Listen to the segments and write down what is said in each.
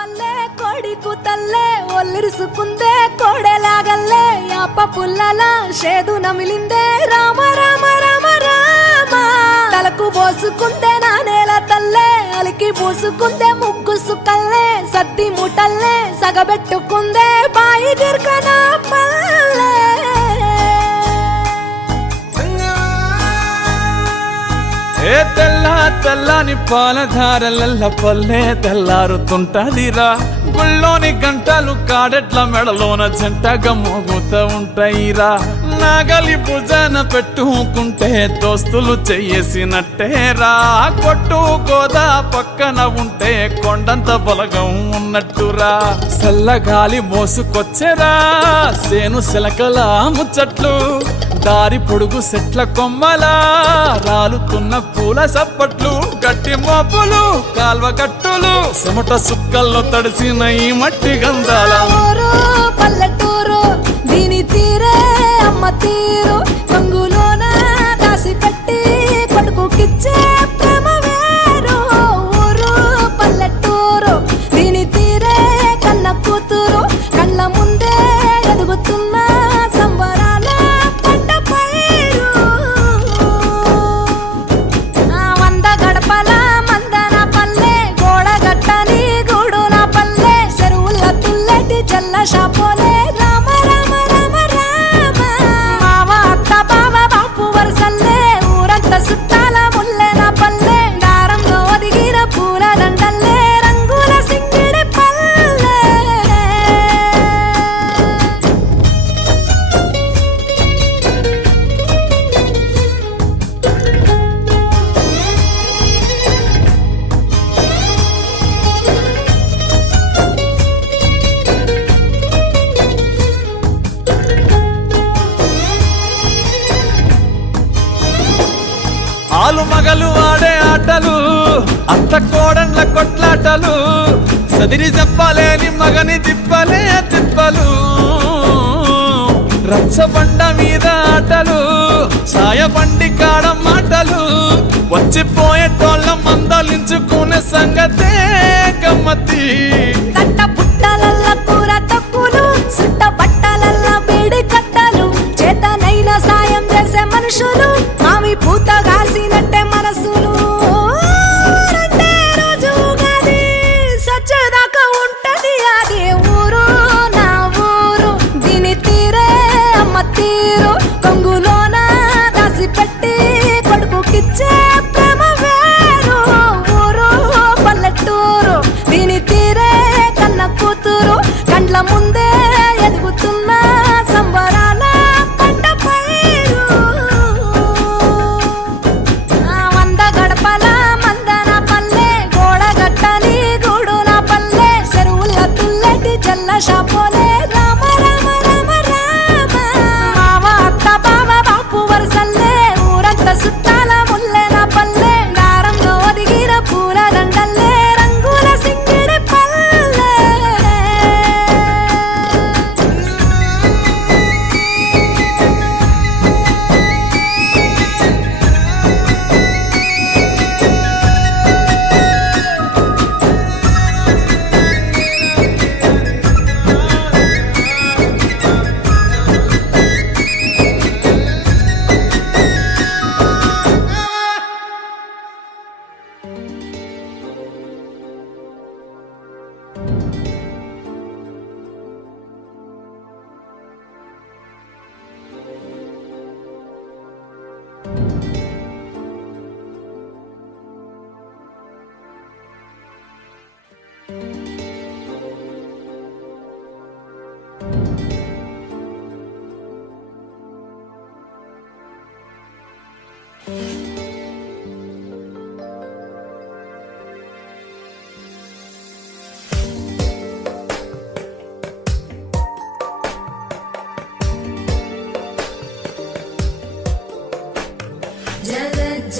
పల్లె కోడి కూతల్లే ఒల్లిరుసుకుందే కోడెలాగల్లే యాప పుల్లల షేదు నమిలిందే రామ రామ రామ రామ తలకు పోసుకుందే నా నేల తల్లే అలికి పూసుకుందే ముగ్గు సుక్కల్లే సద్ది ముటల్లే సగబెట్టుకుందే బాయి గిర్కన పల్లె ఏ తెల్లని పాలధారలల్ల పల్లె తెల్లారుతుంటదిరా గుళ్ళోని గంటలు కాడెట్ల మెడలోన జంటగా మోగుతూ ఉంటాయిరా నాగలి భుజాన పెట్టుకుంటే దోస్తులు చెయ్యేసినట్టేరా కొట్టు గోదా పక్కన ఉంటే కొండంత బలగం ఉన్నట్టురా చల్లగాలి మోసుకొచ్చెరా సేను సిలకల ముచ్చట్లు దారి పొడుగు సెట్ల కొమ్మలా రాలుతున్న పూల సప్పట్లు గట్టి మోపులు కాల్వ గట్టులు చెమట సుక్కల్లో తడిసిన ఈ మట్టి గంధాల పల్లెటూరు దీని తీరే అమ్మ తీరు రంగులోన దాసి పెట్టి కొడుకుకిచ్చే ప్రేమ వేరు ఊరు పల్లెటూరు దీని తీరే కన్న కూతురు కళ్ళ ముందే ఎదుగుతున్న సంబరాల పంట పైరు వంద గడపల మందన పల్లె గోడగట్టని గూడున పల్లె చెరువుల తుల్లటి జల్ల షాపోలే రామ రామ రామ రామ మావ అత్త బావ బాపు వరసల్లే ఊరంత సుట్టాల ముల్లెన పల్లె దారంలో ఒదిగిన పూల దండల్లే రంగుల సింగిడి పల్లె ఆలు మగలు ఆడే ఆటలు అత్త కోడన్ల కొట్లాటలు సదిరి చెప్పలేని మగని తిప్పలే తిప్పలు రచ్చబండ మీద ఆటలు ఛాయబండి కాడ మాటలు వచ్చిపోయేటోళ్ళ మందలించుకునే సంగతే గమ్మతి తట్ట పుట్టలల్ల కూర తక్కులు సుట్ట బట్టలల్ల బేడి కట్టలు చేతనైన సాయం చేసే మనుషులు మావి పూత కాసినట్టే మనసులు రెండే రోజు ఉగాది సచ్చేదాకా ఉంటది అది ఊరు నా ఊరు దీని తీరే అమ్మ తీరు కొంగులోన దాసి పెట్టి కొడుకుకిచ్చే ప్రేమ వేరు ఊరు పల్లెటూరు దీని తీరే కన్న కూతురు కండ్ల ముందే ఎదుగుతున్న సంబరాల పంట పైరు వంద గడపల మందన పల్లె గోడగట్టని గూడున పల్లె చెరువుల తుల్లటి జల్ల షాపోలే రామ రామ రామ రామ మావ అత్త బావ బాపు వరసల్లే ఊరంత సుట్టాల ముల్లెన పల్లె దారంలో ఒదిగిన పూల దండల్లే రంగుల సింగిడి పల్లె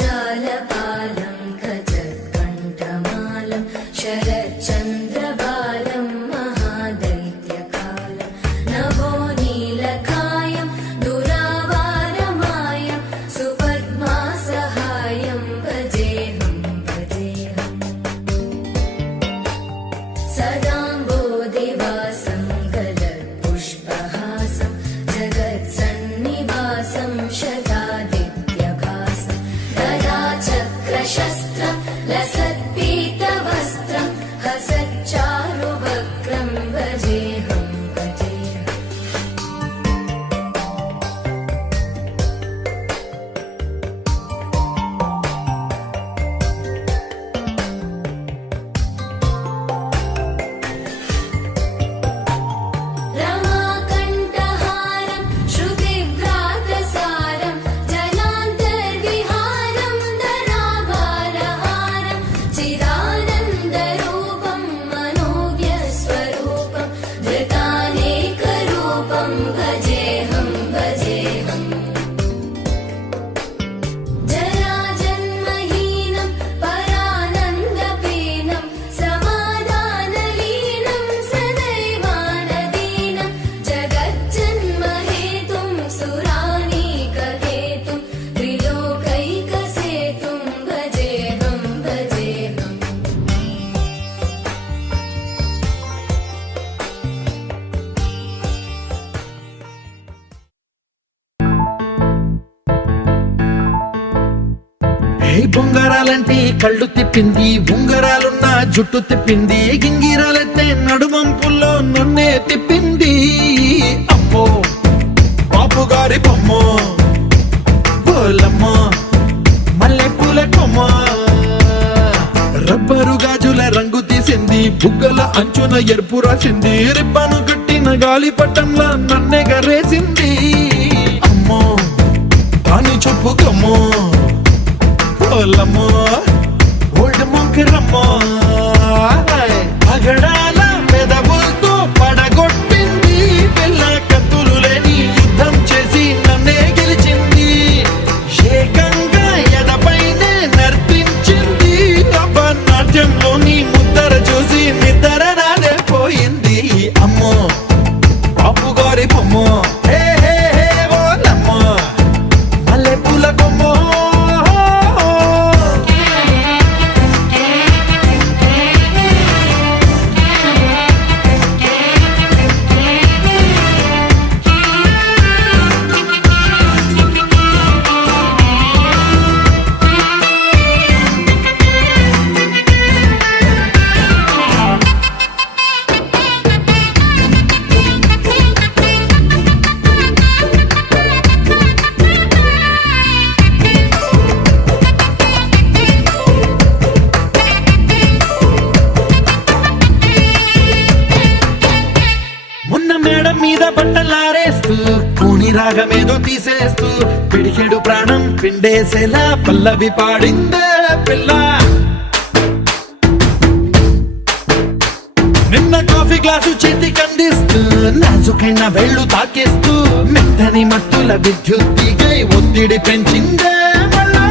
जगज्जालपालं खचत्कण्ठमालं शरच्चन्द्रबालं महादैत्यकालं नभोनीलकायं दुरावारमायं भजेऽहं सदा ఏ బొంగరాలంటే కళ్ళు తిప్పింది, ఉంగరాలున్న జుట్టు తిప్పింది, గింగిరాలైతే నడుమంపుల్లో నన్నే తిప్పింది. అమ్మో బాపు గారి బొమ్మ, బోలమ్మ మల్లె పూల కొమ్మ, రబ్బరు గాజుల రంగు తీసింది, బుగ్గల అంచున ఎరుపు రాసింది, రిబ్బను కట్టిన గాలి పట్టంలా నన్నే గరేసింది. అమ్మో కాని చెప్పు కమ్మో, ఓలమ్మో ఓల్డ్ మొంకరమ్మో, పగడాల పెదవులతో పడగొట్టింది, పిల్ల కత్తులు లేని యుద్ధం చేసి నన్నే గెలిచింది, ఏకంగా ఎడపైనే నర్తించింది, నాట్యంలోని ముద్దర చూసి నిద్ర నాదే పోయింది. అమ్మో బాపు గారి బొమ్మో, హే హే హే ఓలమ్మో మల్లె పూల కొమ్మో. మొన్న మేడం మీద బట్టలారేస్తూ, కూని రాగమేదో తీసేస్తూ, పిడికెడు ప్రాణం పిండేసేలా పల్లవి పాడిందే పిల్ల. నిన్న కాఫీ గ్లాసు చేతి కందిస్తూ, నాజుకైన వేళ్ళు తాకేస్తూ, మెత్తని మత్తుల విద్యుత్ తీగై ఒత్తిడి పెంచిందే మళ్ళా.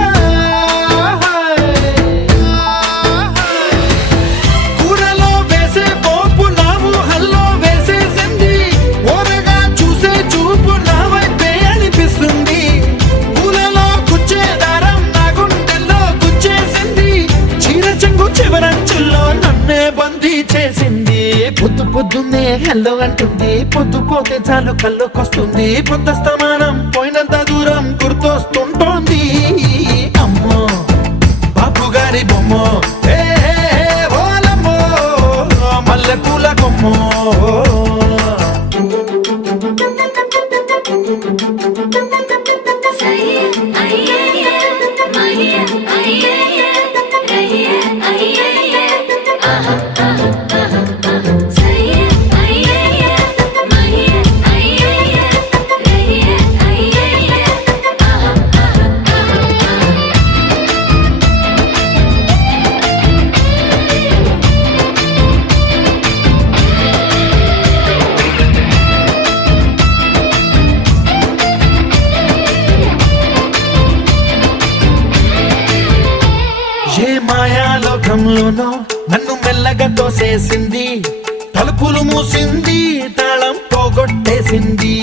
కూరలో వేసే పోపు నా ఊహల్లో వేసేసింది, ఓరగా చూసే చూపు నా వైపే అనిపిస్తుంది, పూలలో గుచ్చే దారం నా గుండెల్లో గుచ్చేసింది, చీర చెంగు చివరంచుల్లో నన్నే బందీ చేసింది. పొద్దు పొద్దున్నే హెల్లో అంటుంది, పొద్దు పోతే చాలు కళ్ళొకొస్తుంది, పొద్దస్తమానం పోయినంత దూరం గుర్తొస్తుంటోంది. అమ్మో బాపు గారి బొమ్మో, హే హే హే ఓలమ్మో మల్లె పూల కొమ్మో. ఏ మాయాలోకంలోనో నన్ను మెల్లగా తోసేసింది, తలుపులు మూసింది, తాళం పోగొట్టేసింది,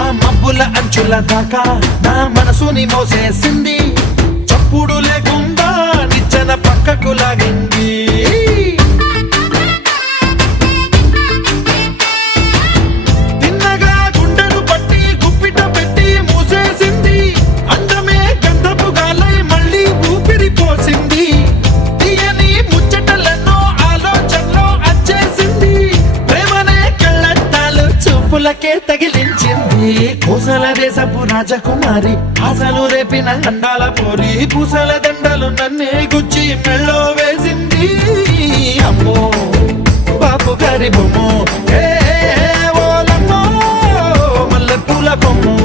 ఆ మబ్బుల అంచుల దాకా నా మనసుని మోసేసింది, చప్పుడు లేకుండా నిచ్చెన పక్కకు లాగింది, తిన్నగా గుండెను పట్టి గుప్పిట పెట్టి మూసేసింది, అందమే గంధపు గాలై మళ్ళీ ఊపిరి పోసింది, తీయని ముచ్చటలెన్నో ఆలోచనలో అచ్చేసింది, ప్రేమనే కళ్ళద్దాలు చూపులకే తగిలించింది, కోసల దేశపు రాజకుమారి ఆశలు రేపిన అండాల పోరి, పూసల దండలు నన్నే గుచ్చి మెళ్ళో వేసింది. అమ్మో బాపు గారి బొమ్మో, హే హే హే ఓలమ్మో మల్లె పూల కొమ్మో.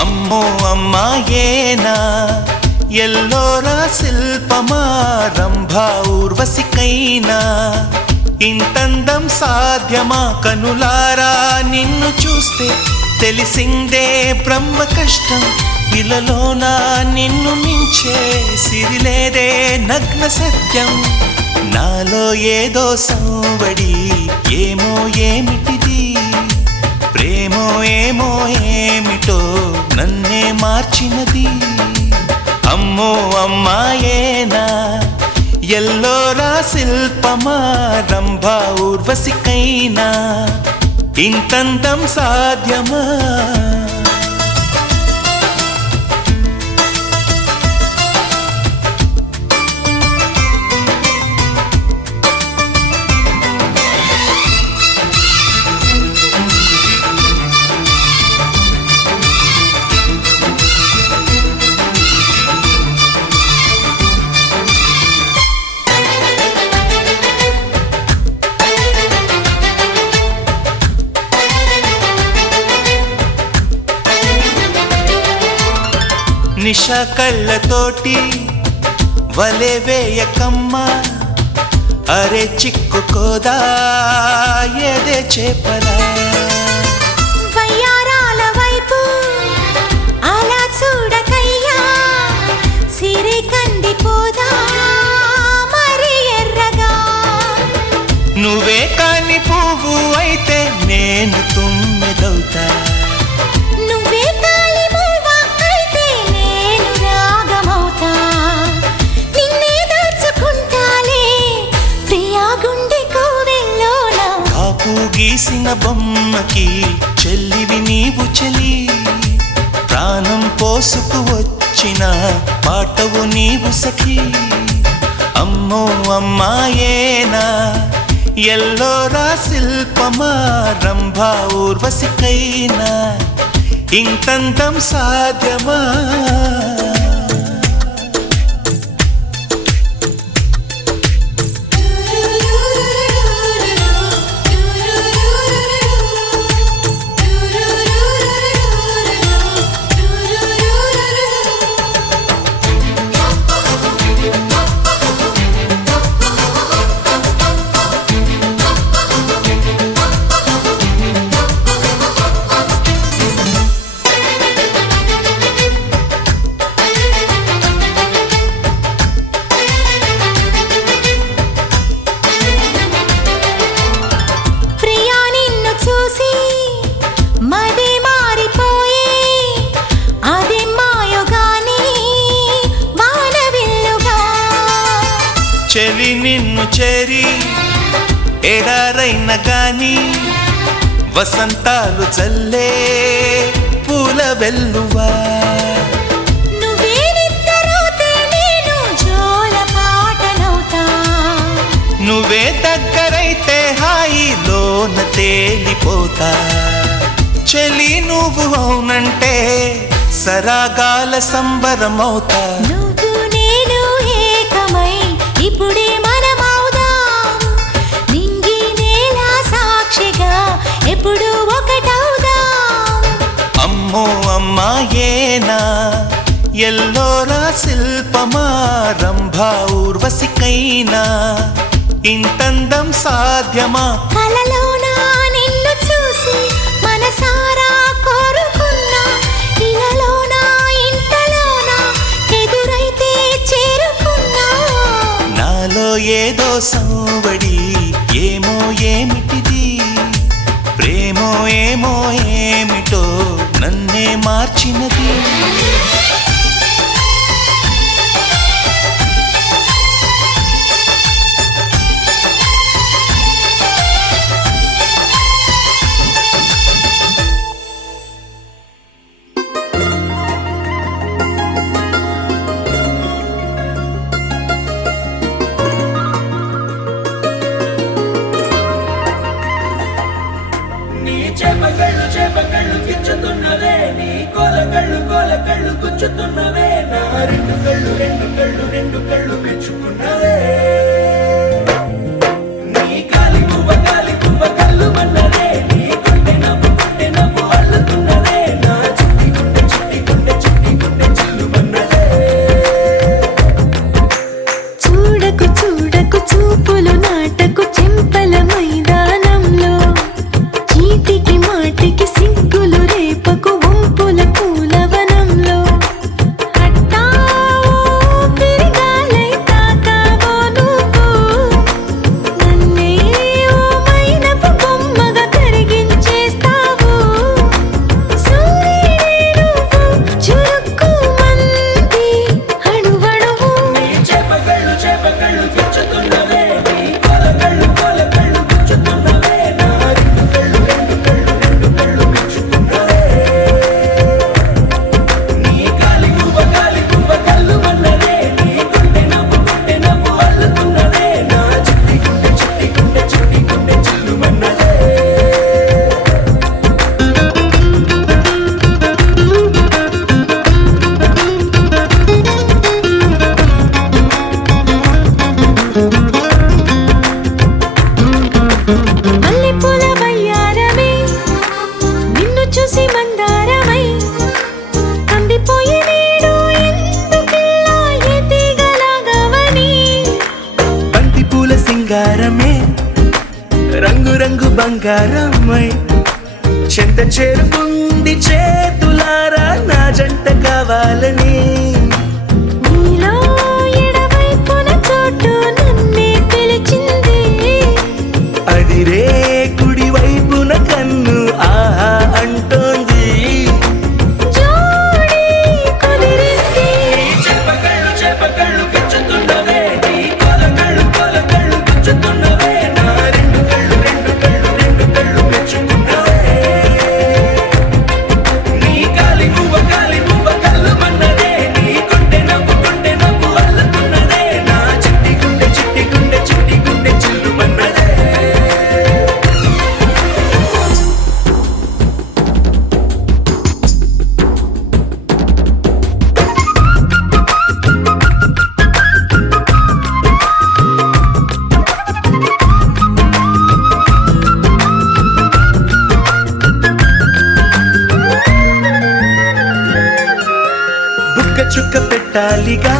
అమ్మో అమ్మాయేనా ఎల్లోరా శిల్పమా రంభా ఊర్వశికైనా ఇంతందం సాధ్యమా కనులారా నిన్ను చూస్తే తెలిసిందే బ్రహ్మ కష్టం ఇలలోన నిన్ను మించే సిరిలేదే నగ్న సత్యం నాలో ఏదో సంవడి ఏమో ఏమిటిది ప్రేమో ఏమో ఏమిటో నన్నే మార్చినది అమ్మో అమ్మాయేనా ఎల్లోరా శిల్పమా రంభా ఊర్వశికైనా ఇంతంతం సాధ్యమా నిషా కళ్ళతోటి వలె వేయకమ్మా అరే చిక్కుకోదా ఏదే చేపలా వయ్యారాల వైపు అలా చూడకయ్యా సిరి కందిపోదా మరి ఎర్రగా నువ్వే కాని పువ్వు అయితే నేను తుమ్మెదవుతా నువ్వే తాళి మూవ అయితే నేను రాగమవుతా నిన్నే దాచుకుంటాలే ప్రియా గుండె కోవెల్లోన కాపు గీసిన బొమ్మకి చెల్లివి నీవు చెలి ప్రాణం పోసుకు వచ్చిన పాటవు నీవు సఖి అమ్మో అమ్మాయేనా ఎల్లోరా శిల్పమా రంభా ఊర్వశికైనా ఇంతంతం సాధ్యమా ప్రియా నిన్ను చూసి మది మారిపోయే అది మాయగాని వానవిల్లుగా చెలి నిన్ను చేరి ఎడారైన గాని వసంతాలు చల్లే పూల వెల్లువా నువ్వే నిద్రపోతే నేను జోల పాటనవుతా నువ్వే దగ్గరైతే హాయిలోన తేలిపోతా చెలి నువ్వు అవునంటే సరాగాల సంబరమవుతా నువ్వు నేను ఏకమై ఇప్పుడే మనమవుదాం నింగి నేల సాక్షిగా ఎప్పుడు ఒకటవుదాం అమ్మో అమ్మాయేనా ఎల్లోరా శిల్పమా రంభా ఊర్వశికైనా ఇంతందం సాధ్యమా కలలోన నిన్ను చూసి మనసారా కోరుకున్నా ఇలలోన ఇంతలోన ఎదురైతే చేరుకున్నా నాలో ఏదో సంవడి ఏమో ఏమిటిది ప్రేమో ఏమో ఏమిటో నన్నే మార్చినది చేపకళ్ళు గిచ్చుతున్నవే నీ కోలకళ్ళు గుచ్చుతున్నవే నా రెండు కళ్ళు మెచ్చుకున్నవే నీ కాలి పువ్వ కళ్ళు మన్నదే నీ గుండె నవ్వు అల్లుతున్నదే నా చిట్టి గుండె చిల్లు మన్నదే చూడకు చూపులు నాటకు చెంపల బంగారమ్మై చెంత చేరుకుంది చేతులారా నా జంట కావాలని నీలో ఎడవైపున చోటు నన్నే పిలిచింది అది రే కుడి వైపున కన్ను ఆహా అంటోంది జోడి కుదిరింది చేపకళ్ళు చేపకళ్ళు గిచ్చుతున్నవే నీ కొలకళ్ళు కొలకళ్ళు గుచ్చుతున్నవే నా రెండు కళ్ళు మెచ్చుకున్నవే నీ కాలి నువ్వ కళ్ళు మన్నదే నీ గుండె నవ్వు అల్లుతున్నదే నా చిట్టి గుండె చిల్లు మన్నదే బుక్క చుక్క పెట్టాలిగా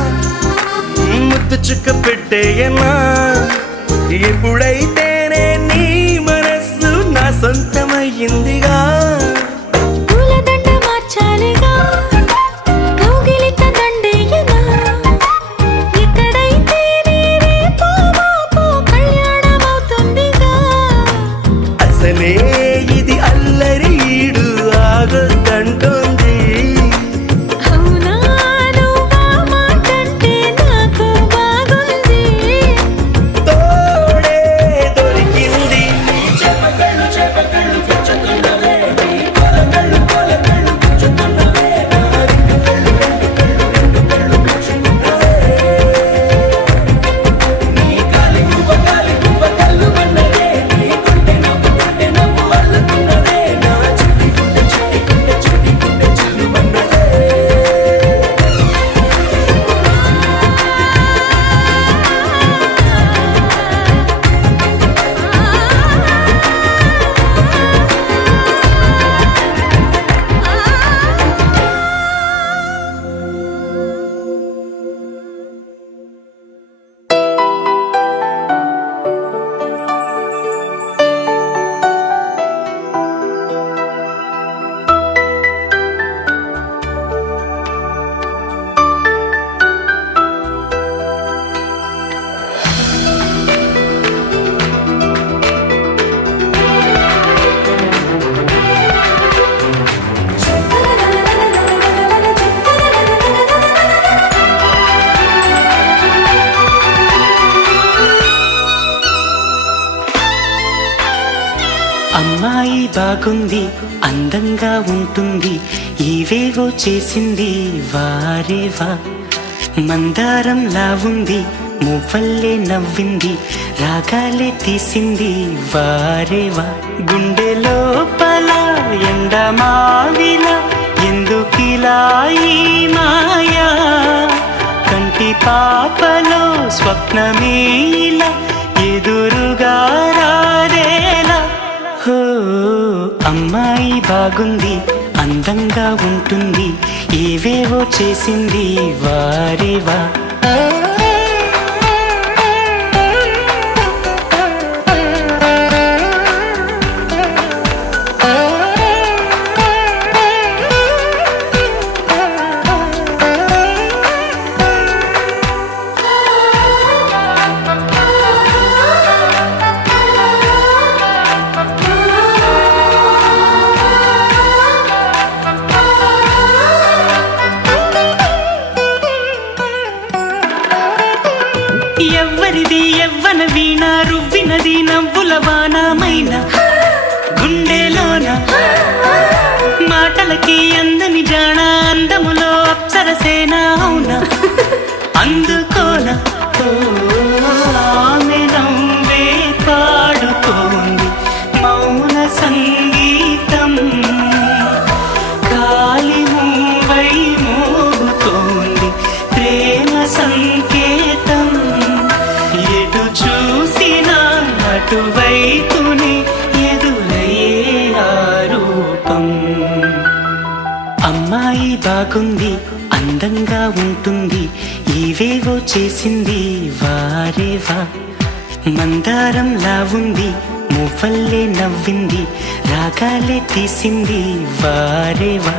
ముద్దు చుక్క పెట్టేయనా ఎప్పుడైతేనే నీ మనస్సు నా సొంతమయ్యిందిగా పూలదండ మార్చాలిగా కౌగిలిత దండేయనా ఎక్కడైతే రేపో మాపో కళ్యాణమవుతుందిగా అసలే ఇది అల్లరి ఈడు ఆగొద్దంటోంది అవునా నువ్వా మాటంటే నాకు బాగుంది తోడే దొరికింది చేపకళ్ళు గుచ్చుతున్నవే నీ కొలకళ్ళు గుచ్చుతున్నవే నా రెండు కళ్ళు మెచ్చుకున్నవే నీ కాలి నువ్వ కళ్ళు మన్నదే నీ గుండె నవ్వు అల్లుతున్నదే నా చిట్టి గుండె చిల్లు మన్నదే అమ్మాయి బాగుంది అందంగా ఉంటుంది ఇవేవో చేసింది వారేవా మందారంలా ఉంది మువ్వల్లే నవ్వింది రాగాలే తీసింది వారేవా గుండె లోపల ఎండమావిలా ఎందుకిలా ఈ మాయా కంటి పాపలో స్వప్నమేలా ఎదురుగా రారేలా హో అమ్మాయి బాగుంది అందంగా ఉంటుంది ఏవేవో చేసింది వారేవా ఎవ్వరిది ఎవ్వన వీణ రువ్వినది నవ్వుల వానమైన గుండెలోన మాటలకి అందని జాణ అందములో అప్సరసేన అవునా అందుకోన ఆమె నవ్వే పాడుతోంది మౌన సంగీతం గాలి మూవై మోగుతోంది ప్రేమ సంకేతం ఎటు చూసినా అటువైపునే ఎదురయ్యే ఆ రూపం అమ్మాయి బాగుంది అందంగా ఉంటుంది ఇవేవో చేసింది వారేవా మందారంలా ఉంది మువ్వల్లే నవ్వింది రాగాలే తీసింది వారేవా.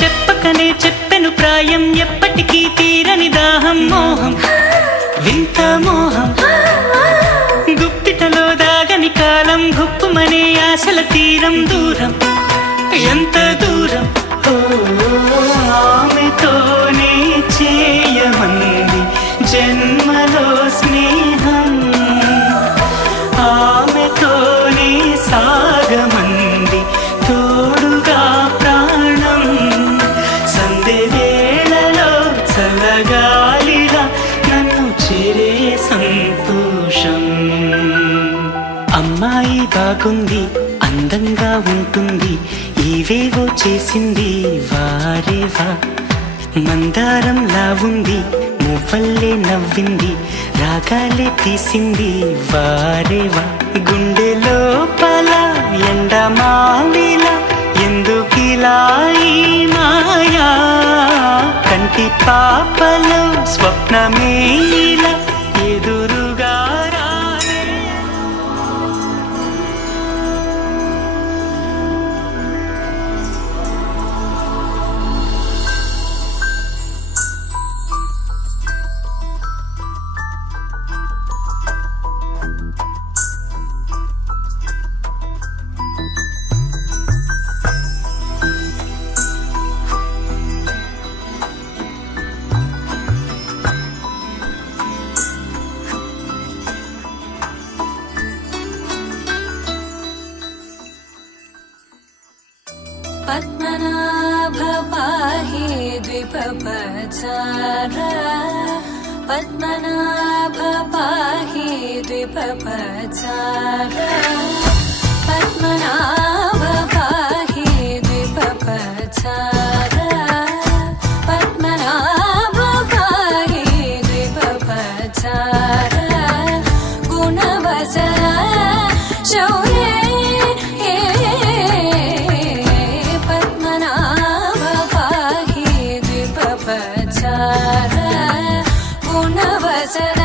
చెప్పకనే చెప్పెను ప్రాయం ఎప్పటికీ తీరని దాహం మోహం వింత మోహం గుప్పిటలో దాగని కాలం గుప్పుమనే ఆశల తీరం దూరం ఎంత దూరం. ఓ ఆమెతోనే చేయమంది జన్మలో స్నేహం ఆమెతోనే సాగమంది తోడుగా ప్రాణం సందె వేళలో చల్లగాలిలా నన్ను చేరే సంతోషం. అమ్మాయి బాగుంది అందంగా ఉంటుంది ఏవేవో చేసింది వారేవా. మందారంలా ఉంది మువ్వల్లే నవ్వింది రాగాలే తీసింది వారేవా. గుండె లోపల ఎండమావిలా ఎందుకిలా ఈ మాయా కంటి పాపలో స్వప్నమేలా ఎదురుగా రానే. పద్మనాభ పాహి ద్విపపచార పద్మనాభ పాహి ద్విపపచార పద్మనాభ పాహి ద్విపపచార పద్మనాభ పాహి ద్విపపచార గుణవసర శౌర్య గుణవసర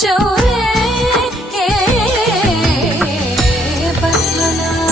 శౌర్య పద్మనాభ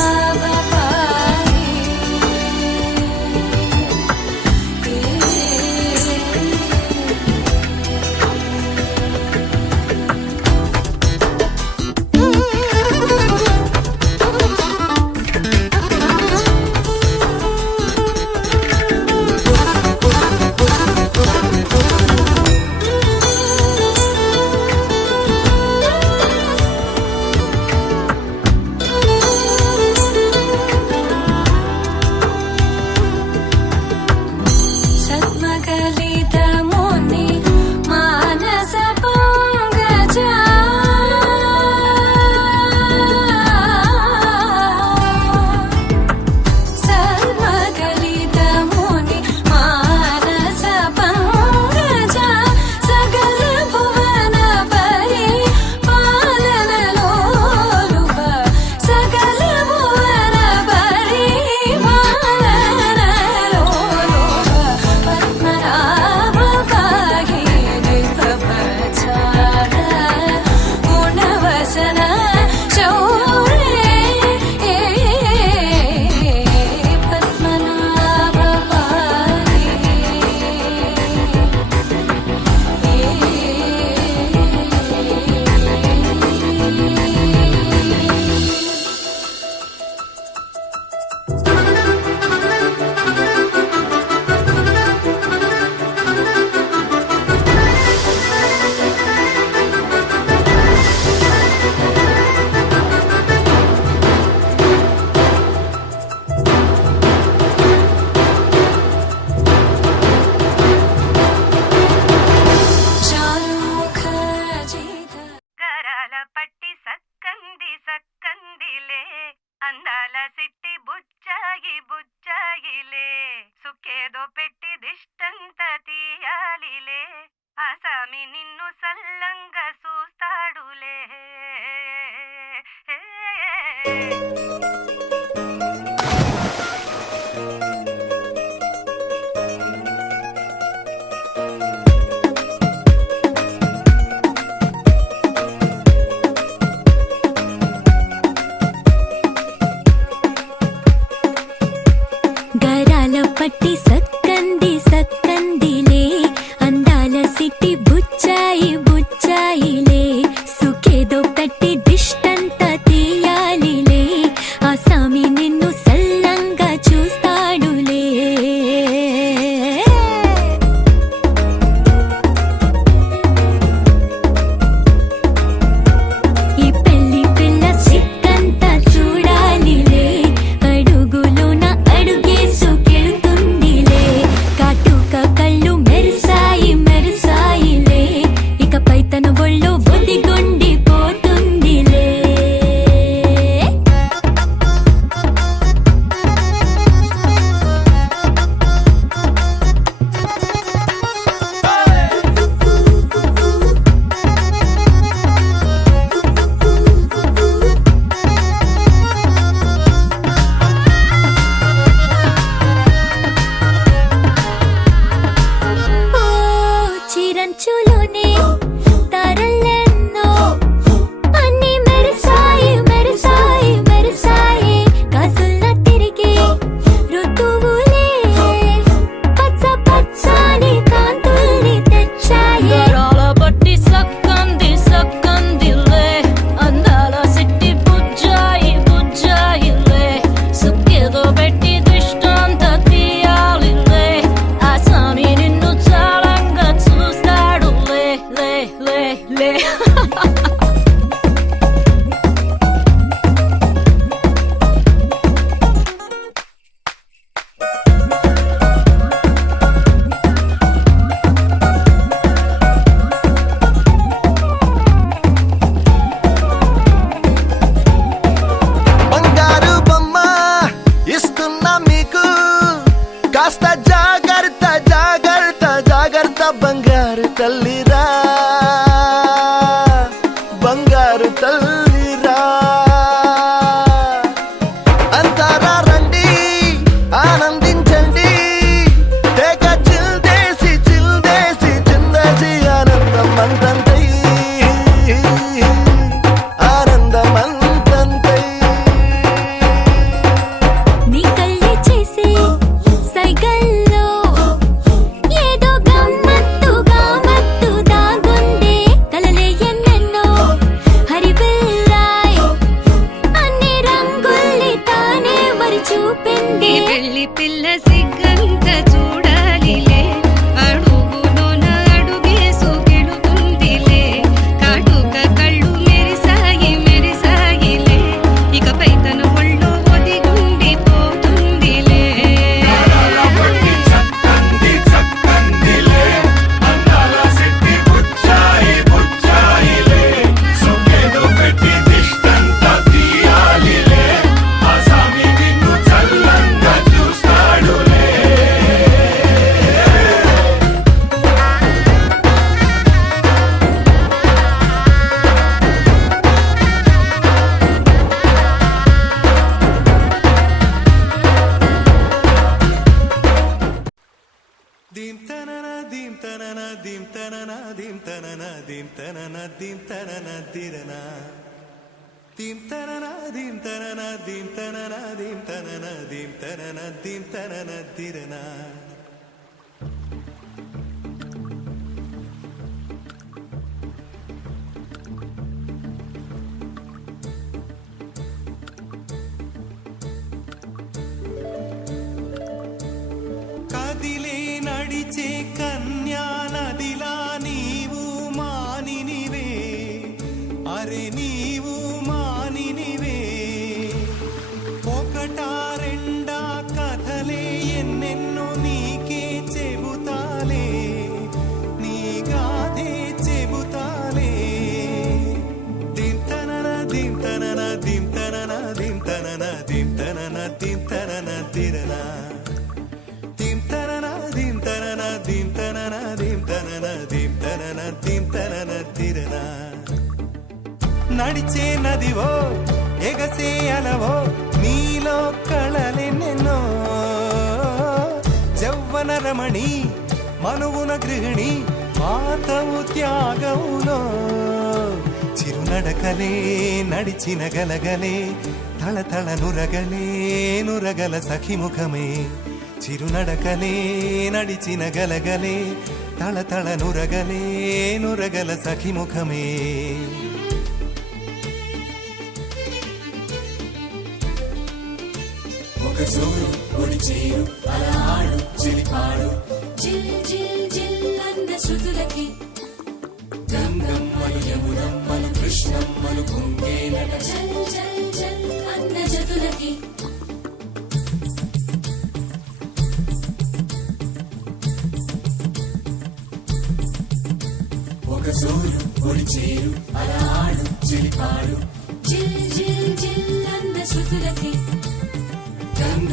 గరాల పట్టి సక్కంది సక్కందిలే అందాల సిట్టి బుచ్చాయి బుచ్చాయిలే సుఖేదో కట్టి దిష్టంతా తీయాలిలే ఆ సామి నిన్ను సల్లంగా చూస్తాడులే ఈ పెళ్లి పిల్ల సిక్కంతా చూడాలిలే అడుగులోన అడుగేసుకెళ్తుందిలే కాటుక కళ్ళు మెరిసాయి మెరిసాయిలే ఇకపై తన ఒళ్ళు ఒదిగొండిపోతుందిలే ఓ చిరంచులోనే తారలెన్నో అన్ని మెరిసాయి మెరిసాయి మెరిసాయి కాసుల్న తిరిగి ఋతువులే పచ్చ పచ్చని కాంతుల్ని తెచ్చాయి గరాల పట్టి సక్కంది సక్కందిలే అందాల సిట్టి బుజ్జాయి బుజ్జాయిలే సుక్కేదో పెట్టి దృష్టాంత తీయాలిలే ఆ స్వామి నిన్ను చాలంగా చూస్తాడు లే లే లే లే బంగారు బొమ్మ ఇస్తున్నా మీకు కాస్త జాగ్రత్త జాగ్రత్త జాగ్రత్త బంగారు తల్లిరా బంగారు తల్లిరా అంతారా రండి ఆనందించండి తేక చిల్దేసి చిల్దేసి చిందేసి ఆనందం అంతంతై ఆనందం అంతంతై నీ కళ్ళే చేసే సైగల్లో ఏదో గమ్మత్తుగా మత్తు దాగుందే కలలే ఎన్నెన్నో హరిబిల్లాయ్ అన్ని రంగుల్ని తానే మరి చూపింది పెళ్లి పిల్ల సిగ్గంత చూడాలిలే అడుగులోన అడుగేసుకెళుతుందిలే కాటుక కళ్ళు మెరిసాయి మెరిసాయిలే ఇకపై తన ఒళ్ళు ఒదిగుండిపోతుందిలే పట్టి చక్కంది చక్కందిలే అందాల సిట్టి బుచ్చాయి బుచ్చాయిలే సుఖేదో పెట్టి దిష్టంతా తీయాలిలే ఆ సామి నిన్ను చల్లంగా చూస్తాడులే దీం తనన దీం తనన దీం తనన దీం తనన దీం తనన దీం తనన దిరనా దీం తనన దీం తనన దీం తనన దీం తనన దీం తనన దీం తనన దిరనా కదిలే నడిచే కన్యా నదిలా నీవు మానినివే అరే నీవు మానినివే ఒకటా రెండా కథలే ఎన్నెన్నో నీకే చెబుతాలే నీ గాథే చెబుతాలే దింతనన దింతనన దింతనన దింతనన దింతనన దింతనన తిరనా దింతనన దింతనన దింతనన దింతనన దింతనన దింతనన తిరనా నడిచే నదివో ఎగసే అలవో నీలో కళలెన్నెన్నో జౌవన రమణి మనువున గృహిణి మాతవు త్యాగములో చిరునడకలే నడిచిన గలగలే తళతళ నురగల సఖిముఖమే చిరునడకలే నడిచిన గలగలే తళతళ నురగల సఖిముఖమే జిల్ జిల్ జిల్ అన్న శృతులకి జల్ జల్ జల్ అన్న జతులకి జిల్ జిల్ జిల్ అన్న శృతులకి జల్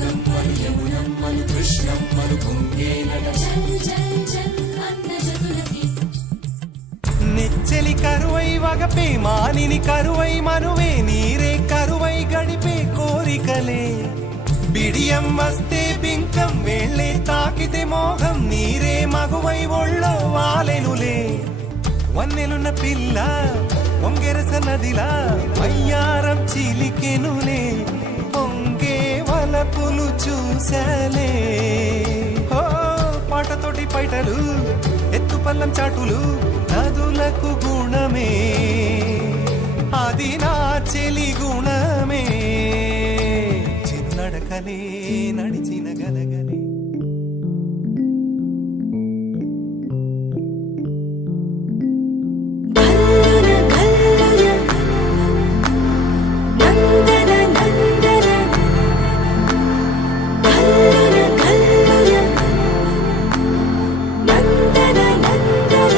జల్ జల్ అన్న జతులకి నెచ్చెలి కరువై వగపే మానిని కరువై మనువే నీరే కరువై గడిపే కోరికలే బిడియం వస్తే బింకం వెళ్ళే తాకితే మోహం నీరే మగువై ఒళ్ళో వాలెనులే వన్నెలున్న పిల్ల పొంగెరస నదిలా వయ్యారం చిలికెనులే పొంగే వలపులు చూసలే ఓ పాటతోటి పైటలు ఎత్తు పల్లం చాటులు నదులకు గుణమే అది నా చెలి గుణమే చిరునడకలే నడిచిన గలగలే గల్లున గల్లున నందన నందన గల్లున గల్లున నందన నందన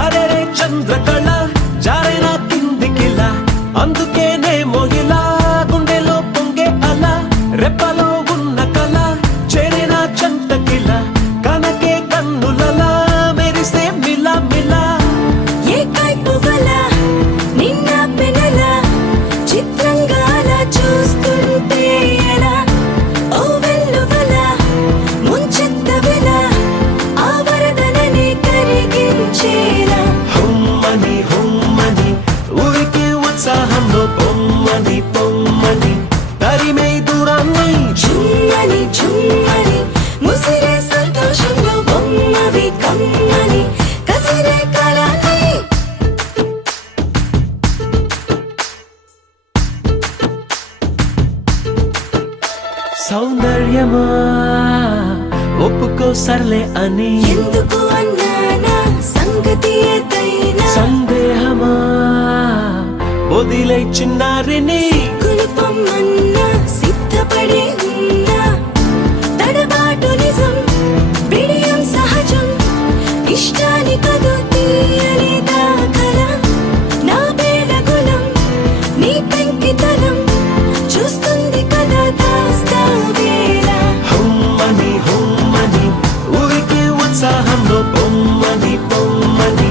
అరే చంద్రకళ జారైన కిందికిలా అందుకేనే మొగిలా గుండెలో పొంగే అలా రెప్పలో ఉన్న కళ చేరిన చంటకిలా కనకే కన్నులలా మెరిసే మిలా మిలా ఏ కైపుగల నిన్న పెనల చిత్రంగా అలా చూస్తుంటే ఎలా ఓ వెల్లువల ముంచెత్త వెల ఆ వరదనని కరిగించేలా హుమ్మని హుమ్మని ఊరికి ఉత్సాహంలో పొమ్మని పొమ్మని తరిమే దూరాన్ని ఝుమ్మని ఝుమ్మని ముసిరే సంతోషంలో బొమ్మవి కమ్మని కసిరే కళని సౌందర్యమా ఒప్పుకో సర్లే అని ఎందుకు అన్నానా సంగతి ఏదైనా సందేహమా వదిలై చిన్నారిని కులుపమ్మన్నా సిద్ధపడే ఉన్నా తడబాటు నిజం బిడియం సహజం ఇష్టాని కదు తీయని దాఖల నా బేడగులం నీ పెంకితనం చూస్తుంది కదా దాస్తా వేళ హుమ్మని హుమ్మని ఊరికి ఉత్సాహంలో పొమ్మని పొమ్మని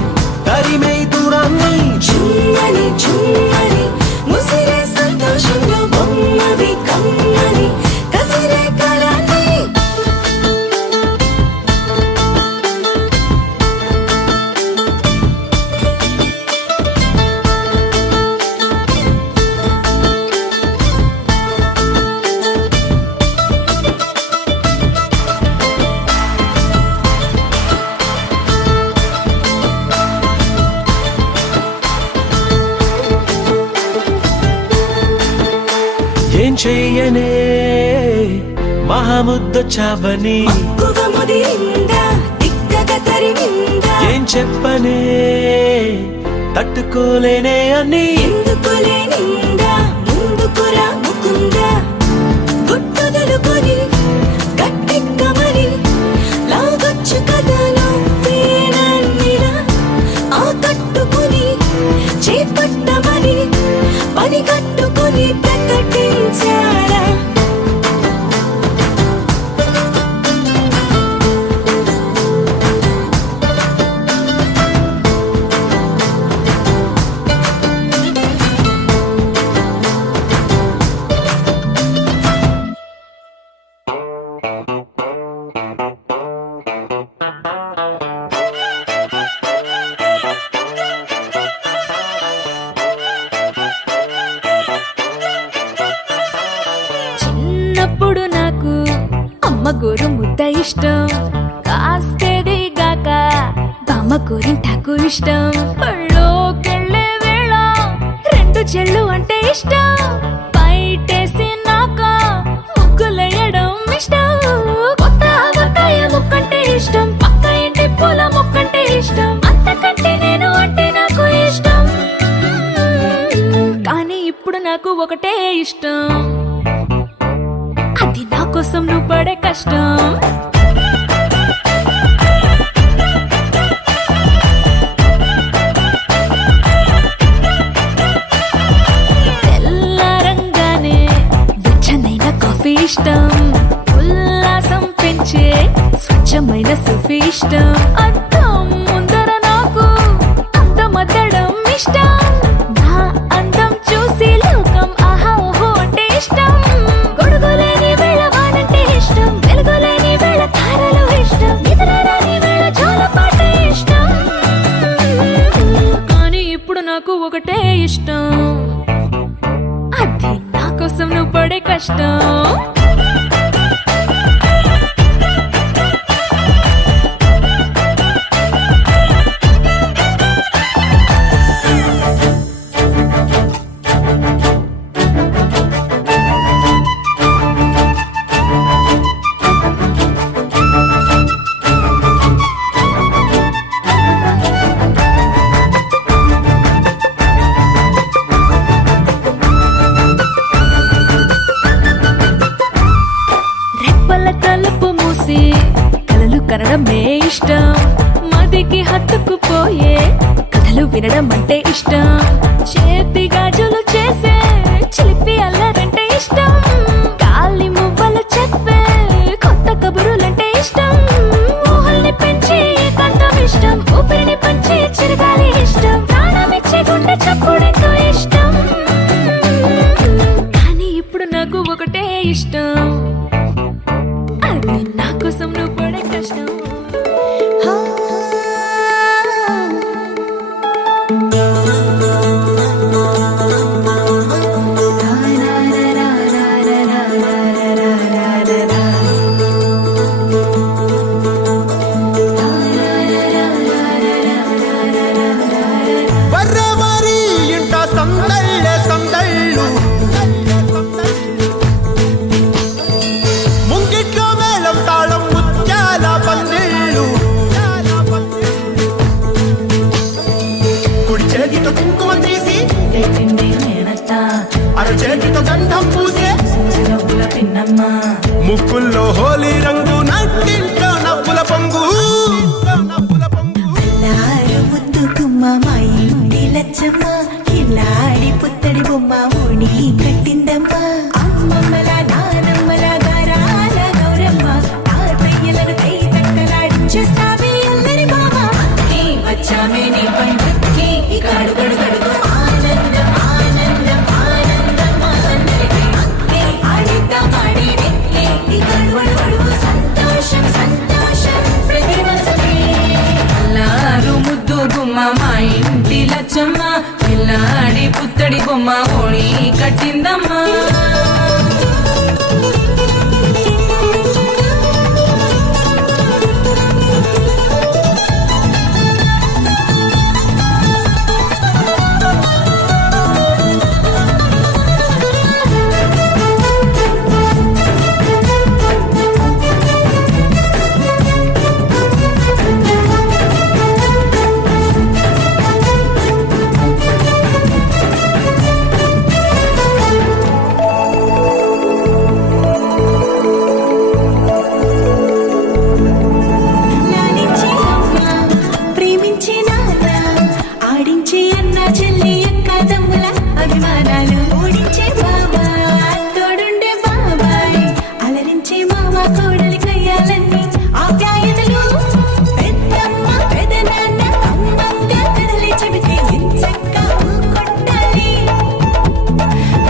తరిమే దూరాన్ని ఝుమ్మని ఝుమ్మని ముసిరే సంతోషంలో బొమ్మవి కమ్మని కసిరే కళని ఏం చెయ్యనే మహాముద్ద చావని మక్కువ ముదిరిందా తిక్కగా తరిమిందా ఏం చెప్పనే తట్టుకోలేనే అని ఎందుకులే నిందా ముందుకురా ముకుందా గుట్టుదలుకొని గట్టెక్కమని లాగొచ్చు కదా పేనన్నిలా ఆ కట్టుకుని చేపట్టమని పని కట్టుకుని ప్రకటించారా చిన్నప్పుడు నాకు అమ్మ గోరు ముద్ద ఇష్టం, కాస్తేది గాక బామ్మ గోరింటాకు ఇష్టం. పళ్ళోకెళ్ళే వేళ రెండు చెళ్ళు అంటే ఇష్టం, బయటేసి నాక ముగ్గులేయడం ఇష్టం. కొత్త ఆవకాయ ముక్కంటే ఇష్టం, పక్క ఇంటి పూల ముక్కంటే ఇష్టం, అంతకంటే నేను అంటే నాకు ఇష్టం. కానీ ఇప్పుడు నాకు ఒకటే ఇష్టం, అది నా కోసం నువ్వు పడే కష్టం. తెల్లారంగానే వెచ్చనైన కాఫీ ఇష్టం, ఉల్లాసం పెంచే స్వచ్ఛమైన సూఫీ ఇష్టం. అద్దం ముందర నాకు అందమద్దడం ఇష్టం, నా అందం చూసి లోకం ఆహా ఓహో అంటే ఇష్టం. గొడుగులేని వేళ వానంటే ఇష్టం, వెలుగులేని వేళ తారలు ఇష్టం, నిద్రరాని వేళ జోలపాటే ఇష్టం. కానీ ఇప్పుడు నాకు ఒకటే ఇష్టం, అది నా కోసం నువ్వు పడే కష్టం. రెప్పల తలుపు మూసి కలలు కనడమే ఇష్టం, మదికి హత్తుకుపోయే కథలు వినడం అంటే ఇష్టం. చేతి గాజులు చేసే చిలిపి అల్లరంటే ఇష్టం, గాలి మువ్వలు చెప్పే కొత్త కబురులంటే ఇష్టం. ఊహల్ని పెంచి ఏకాంతం ఇష్టం, ఊపిరిని పంచి చిరగాలి ఇష్టం, ప్రాణమిచ్చే గుండె చప్పుడెంతో ఇష్టం. కానీ ఇప్పుడు నాకు ఒకటే ఇష్టం, అది నా కోసం నువ్వు పడే కష్టం. వర్రవారి ఇంట సందళ్ళే సందళ్ళు, ముంగిట్లో మేళం తాళం ముత్యాల పందిళ్ళు, కుడి చేతితో కుంకుమ తీసి అర చేతితో గంధం పూసే ముక్కుల్లో హోలీ రంగు, నట్టింట్లో నవ్వుల పొంగు. అల్లారు ముద్దు గుమ్మ మా ఇంటి లచ్చమ్మ, కిల్లాడి పుత్తడి బొమ్మ ఓణి కట్టిందమ్మ. అమ్మమ్మల నానమ్మల గారాల గౌరమ్మ, తాతయ్యలను కై తక్కలాడించేస్తావే అల్లరి మామ. అక్కి వచ్చామే నీ పండుక్కి, ఇక అడుగడు గడుగు ఆనందం ఆనందం ఆనందం అందరికీ. అక్కి ఆడిద్దాం ఆడి వెక్కి, ఇక అడుగడు గడుగు సంతోషం సంతోషం ప్రతి మనసుకి. అల్లారు ముద్దు గుమ్మ మా ఇంటి లచ్చమ్మ, పిల్లాడి పుత్తడి బొమ్మ ఓణి కట్టిందమ్మా. లాలించి అమ్మ, ప్రేమించి నాన్న, ఆడించి అన్న చెల్లి అక్క తమ్ముల అభిమానాలు, ఓడించే బాబా తోడుండే బాబాయ్, అలరించే మామ కోడలి కయ్యాలన్నీ ఆప్యాయతలు. పెద్దమ్మ పెదనాన్న అమ్మంగా కథలి చెబితే ఎంచక్క కొట్టాలి,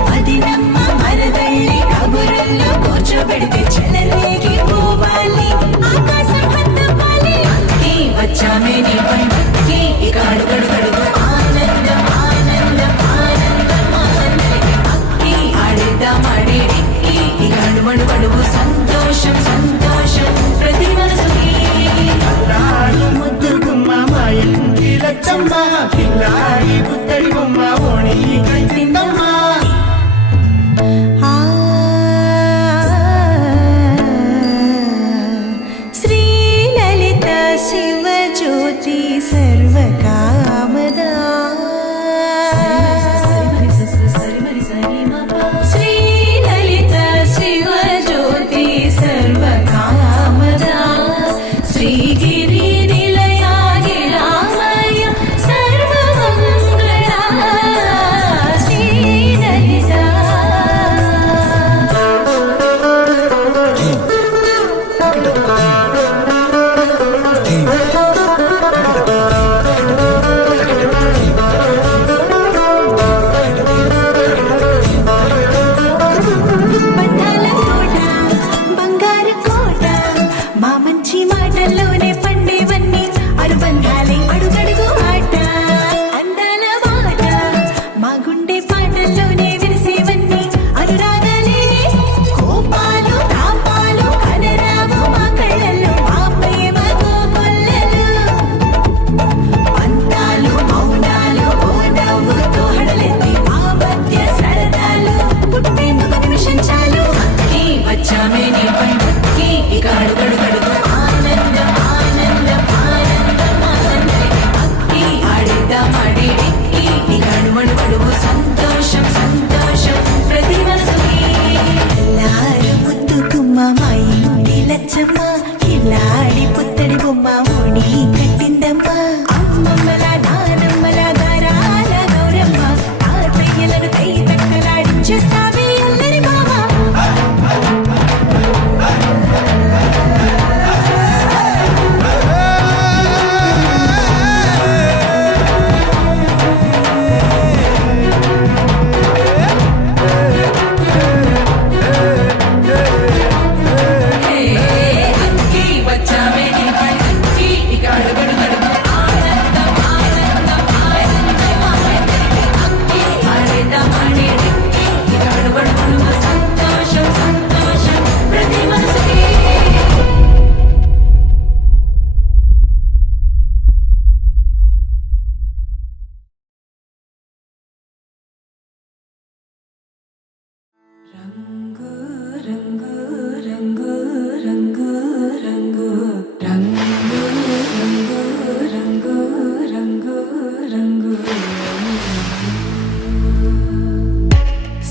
వదినమ్మ మరదళ్ళి కబురుల్లో కూర్చోబెడితే చెలరేగి లచ్చమ్మ కిల్లాడి పుత్తడి బొమ్మ ఓడి కట్టిందమ్మ అమ్మమ్మల నానమ్మల గారాల గౌరమ్మ తాతయ్యలను కై తక్కలాడించేస్తావే అల్లరి మామ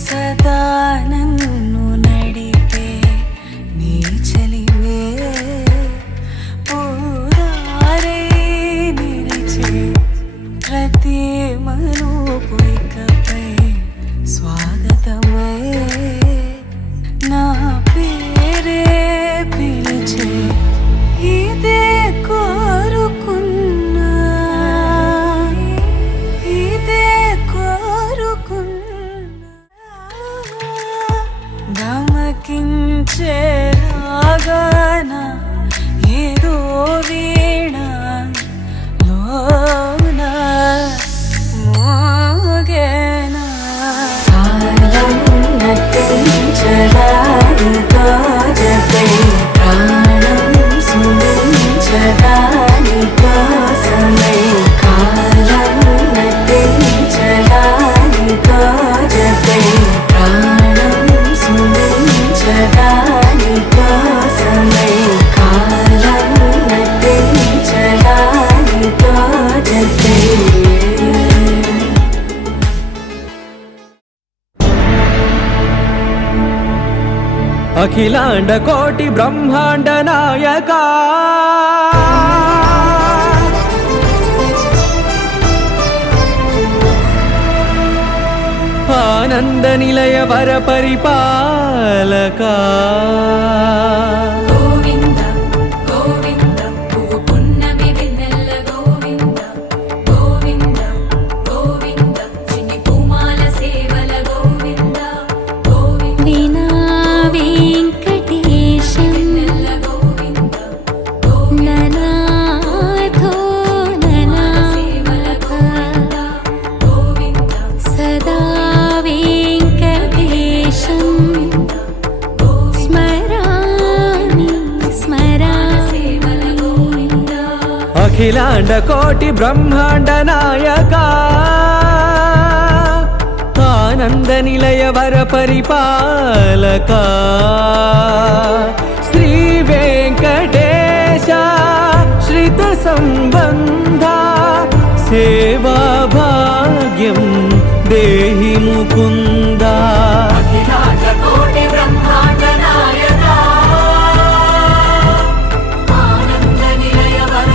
సదా నన్ను నడిపే నీ చలివే పూరారే నిలిచే ప్రతి మలుపు ఇకపై స్వాగతమై నా పేరే పిలిచే ఇదే కోరుకున్నా ఇదే కోరుకున్నా గమకించే రాగాన ఏదో వీణ లోన మోగేనా కాలం నటించరాని తోజపై ప్రాణం సుమించరాని కోసమై కాలం నటించరాని తోజపై ప్రాణం సుమించరాని కోసమై కాలం నటించరాని తోజపై అఖిలాండ కోటి బ్రహ్మాండ నాయక ఆనంద నిలయ వర పరిపాలక గోవింద గోవింద పువ్వు పున్నమి వెన్నెల గోవింద గోవింద గోవింద చిన్ని పూమాల సేవల గోవింద గోవింద వీణా వెంకటేశం నెల్ల గోవింద ననాథో ననా సేవల గోవింద గోవింద సదా వెంకటేశం స్మరామి స్మరామి సేవల గోవింద అఖిలాండ కోటి బ్రహ్మాండ నాయక ఆనంద నిలయ వర పరిపాలక శ్రీ వెంకటేశ శ్రిత సంబంధ సేవా భాగ్యం దేహి ముకుంద అఖిలాండ కోటి బ్రహ్మాండ నాయక ఆనంద నిలయ వర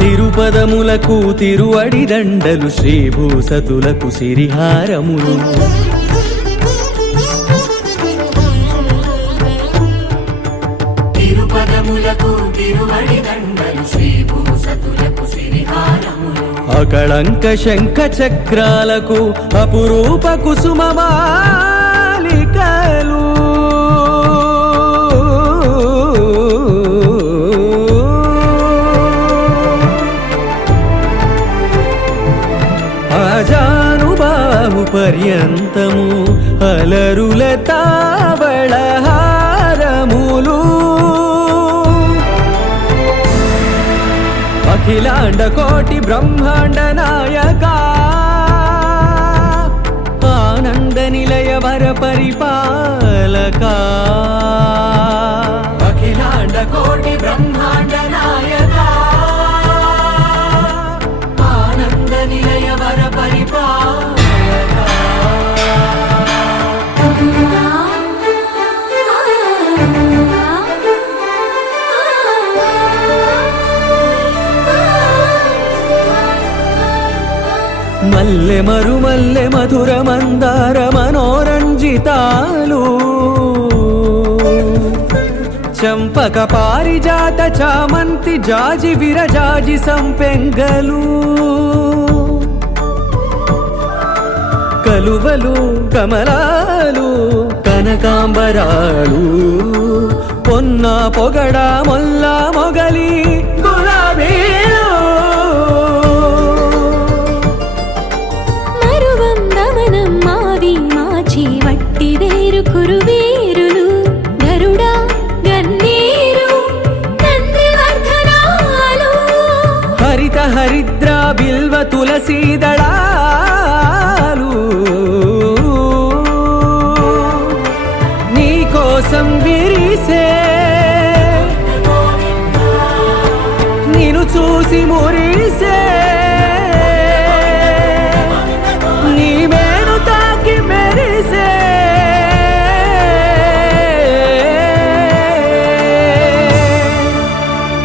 తిరుపదములకు తిరువడి దండలు శ్రీభూసతులకు సిరిహారములు తిరుపదములకు తిరువడి దండలు శ్రీభూసతులకు సిరిహారములు అకళంక శంఖ చక్రాలకు అపురూప కుసుమమాలికలు ఆజానుబాహు పర్యంతము అలరుల తావళహారములు అఖిలాండ కోటి బ్రహ్మాండ నాయక ఆనంద నిలయ వర పరిపాలక అఖిలాండ కోటి మల్లె మరుమల్లె మధుర మందార మనోరంజితాలు చంపక పారిజాత చామంతి జాజి విరజాజి సంపెంగలు కలువలు కమలాలు కనకాంబరాలు పొన్న పొగడ మొల్ల మొగలి గులాబీలు మరువం దమనం మావి మాచి వట్టి వేరు కురువేరులు గరుడా గన్నీరు నందివర్ధనాలు హరిత హరిద్ర బిల్వ తులసీ దళాలు నీ కోసం విరిసే నిన్ను చూసి మురిసే నీ మేను తాకి మెరిసే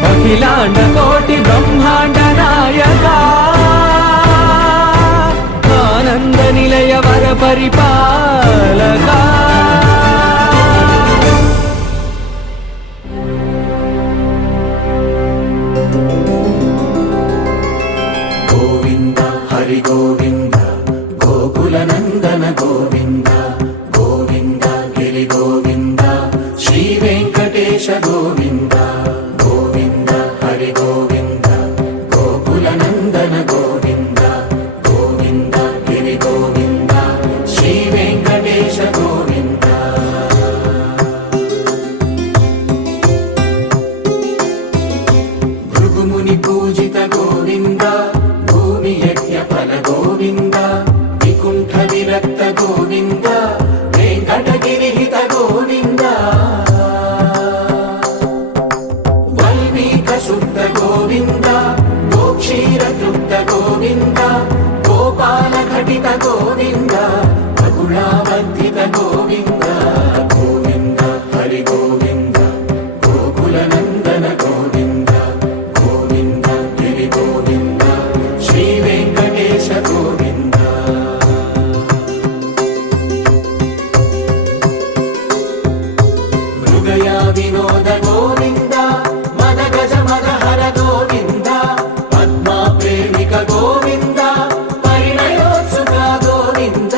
అఖిలాండ కోటి బ్రహ్మాండ నాయక ఆనంద నిలయ వర పరిపాలక గోవింద హరి గోవింద గోకుల నందన గోవింద గోవింద గిరి గోవింద శ్రీ వెంకటేశ గోవింద గోవింద హరి గోవింద గోకుల నందన గోవింద గోవింద గిరి గోవింద శ్రీ వెంకటేశ గోవింద భృగుముని పూజిత గోవింద భూమి యజ్ఞ ఫల గోవింద వికుంఠ విరక్త గోవింద వెంకటగిరిహిత గోవింద వల్మీక శుద్ధ గోవింద గోక్షీర తృప్త గోవింద గోపాల ఘటిత గోవింద బహుళావర్ధిత గోవింద గోవింద హరి గోవింద గోకుల నందన గోవింద గోవింద గిరి గోవింద శ్రీ వెంకటేశ గోవింద మృగయా వినోద గోవింద మద గజ మద హర గోవింద పద్మా ప్రేమిక గోవింద పరిణయోత్సుక గోవింద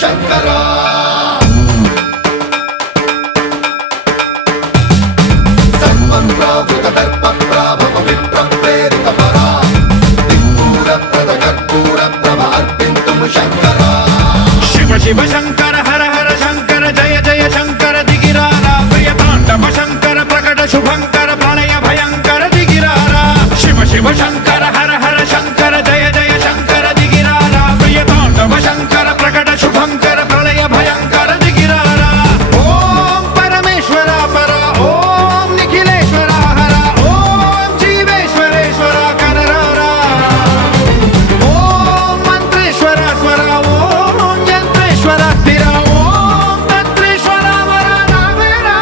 శంకరా సర్వప్రావృత దర్ప ప్రాభవ విప్ర ప్రేరిత పరా దిక్పూర ప్రద కర్పూర ప్రభ అర్పింతుము శంకరా శివ శివ శంకర హర హర శంకర జయ జయ శంకర దిగిరారా ప్రియ తాండవ శంకర ప్రకట శుభంకర ప్రళయ భయంకర దిగిరారా శివ శివ శంకర హర హర శంకర జయ జయ శంకర దిగిరారా ప్రియ తాండవ శంకర ప్రకట శుభంకర ప్రళయ భయంకర దిగిరారా ఓం పరమేశ్వర పర ఓం నిఖిలేశ్వర హర ఓం జీవేశ్వరేశ్వర కరరారా ఓం మంత్రేశ్వర స్వర ఓం యంత్రేశ్వర స్థిర ఓం తంత్రేశ్వర వర నావేరా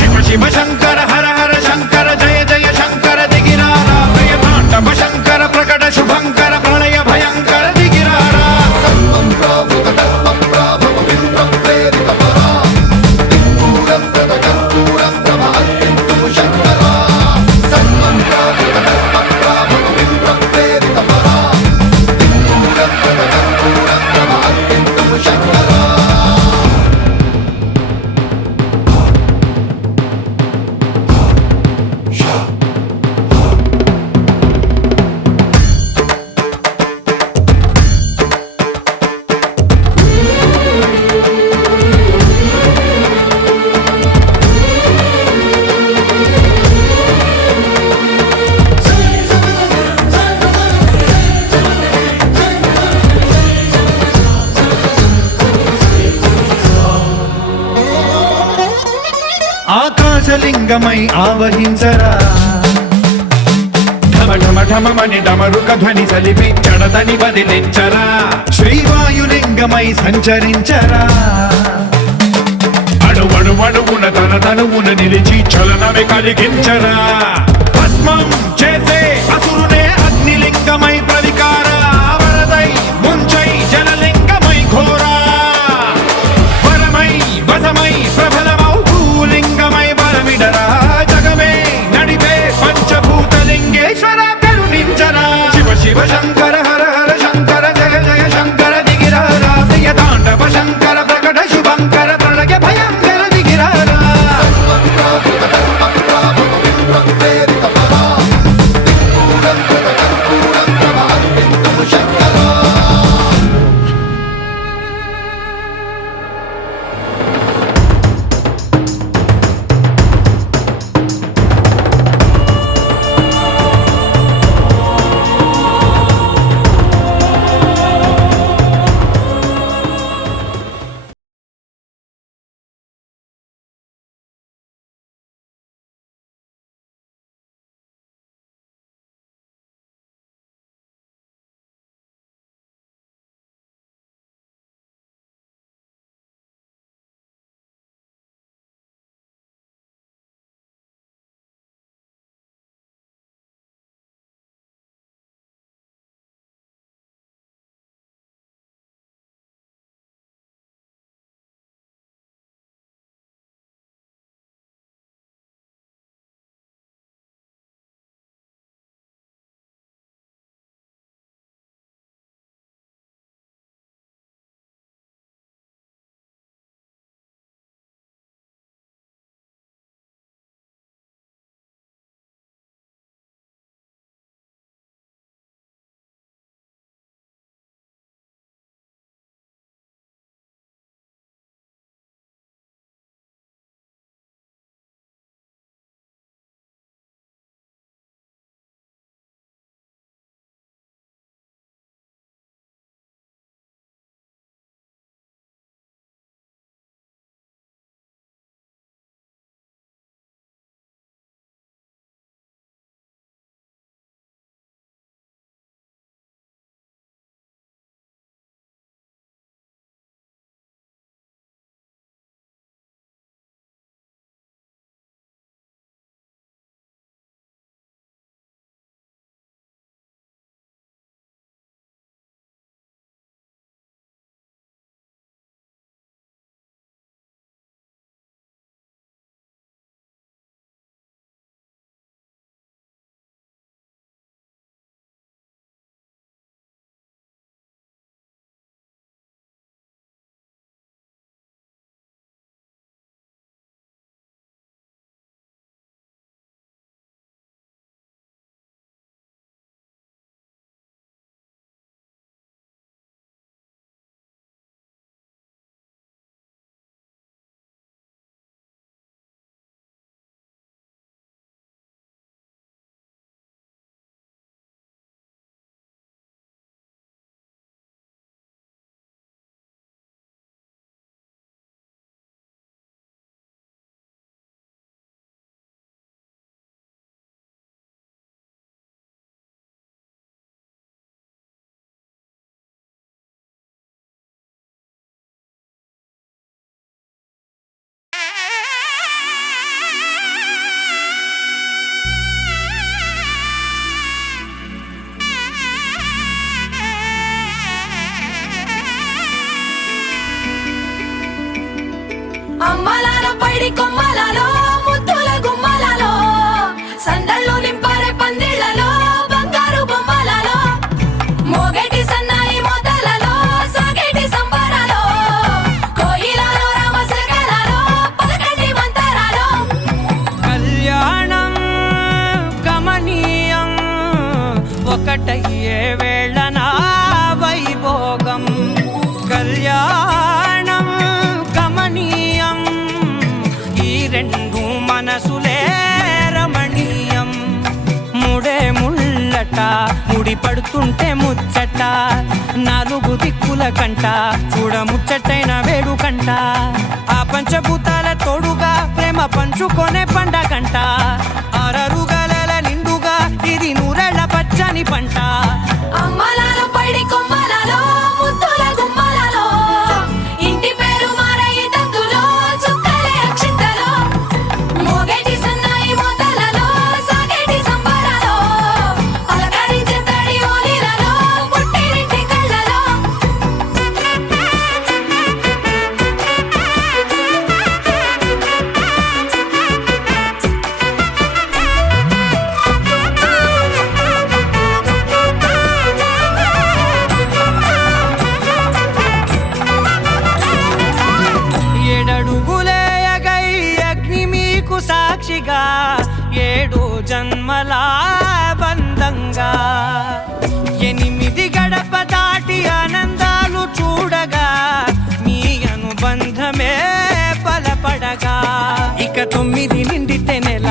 శివ శివ శంకర హర హర శంకర జయ జయ శంకర దిగిరారా ప్రియ తాండవ శంకర ప్రకట శుభంకర ప్రళయ భయంకర దిగిరారా సర్వప్రావృత దర్ప ప్రాభవ విప్ర ప్రేరిత పరా దిక్పూర ప్రద కర్పూర ప్రభ అర్పింతుము శంకరా సర్వప్రావృత దర్ప ప్రాభవ విప్ర ప్రేరిత పరా దిక్పూర ప్రద కర్పూర ప్రభ అర్పింతుము శంకరా ఆకాశలింగమై ఆవహించరా ఢమ ఢమ ఢమమని డమరుక ధ్వని సలిపి జడదని బదిలించరా శ్రీవాయులింగమై సంచరించరా అణువణువున తన తనువున నిలిచి చలనమే కలిగించరా భస్మం చేసే అసురునే అగ్నిలింగమై ప్రవికారా వరదై ముంచై జలలింగమై ఘోరా వరమై వసమై ప్రబలమౌ భూలింగమై బలమిడరా జగమే నడిపే పంచభూతలింగేశ్వర కరుణించరా శివ శివ శంకర హర హర శంకర జయ జయ శంకర దిగిరారా ప్రియ తాండవ శంకర ప్రకట శుభంకర ప్రళయ భయంకర దిగిరారా సర్వప్రావృత దర్ప ప్రాభవ విప్ర ప్రేరిత పరా దిక్పూర ప్రద కర్పూర ప్రభ పైడి కొమ్మలలో ముద్దుల గుమ్మలలో సందళ్ళు నింపారే పందిళ్లలో బంగారు బొమ్మలలో మోగేటి సన్నాయి మోతలలో సాగేటి సంబరాలో కోయిలలో రామశకలలో పలకటి మంతరాలో కళ్యాణం గమనీయం ఒకటయ్యే వేళ నా వైభోగం కళ్యాణం గమనీయం ఈ రెండు మనసులే రమణీయం ముడే ముళ్ళట ముడి పడుతుంటే ముచ్చట నాలుగు దిక్కుల కంట చూడ ముచ్చటైన వేడుకంట ఆ పంచభూతాల తోడుగా ప్రేమ పంచుకొనే పండగంట ఆరరుగల నిండుగా ఇది నూరెళ్ళ పచ్చని పంట అమ్మలాలో పైడి కొమ్మలలో ముద్దుల గుమ్మలలో ఇంటి పేరు మారయి తందులో చుక్కలే అక్షింతలో మోగేటి సన్నాయి మోతలలో సాగేటి సంబరాలో పలకరించే తడి ఓలిలలో పుట్టినింటి కళ్ళలో ఏడడుగులే ఎగై అగ్ని మీకు సాక్షిగా ఏడు జన్మల బంధంగా 8 గడప దాటి ఆనందాలు చూడగా మీ అనుబంధమే బలపడగా ఇక 9 నిండితే నెల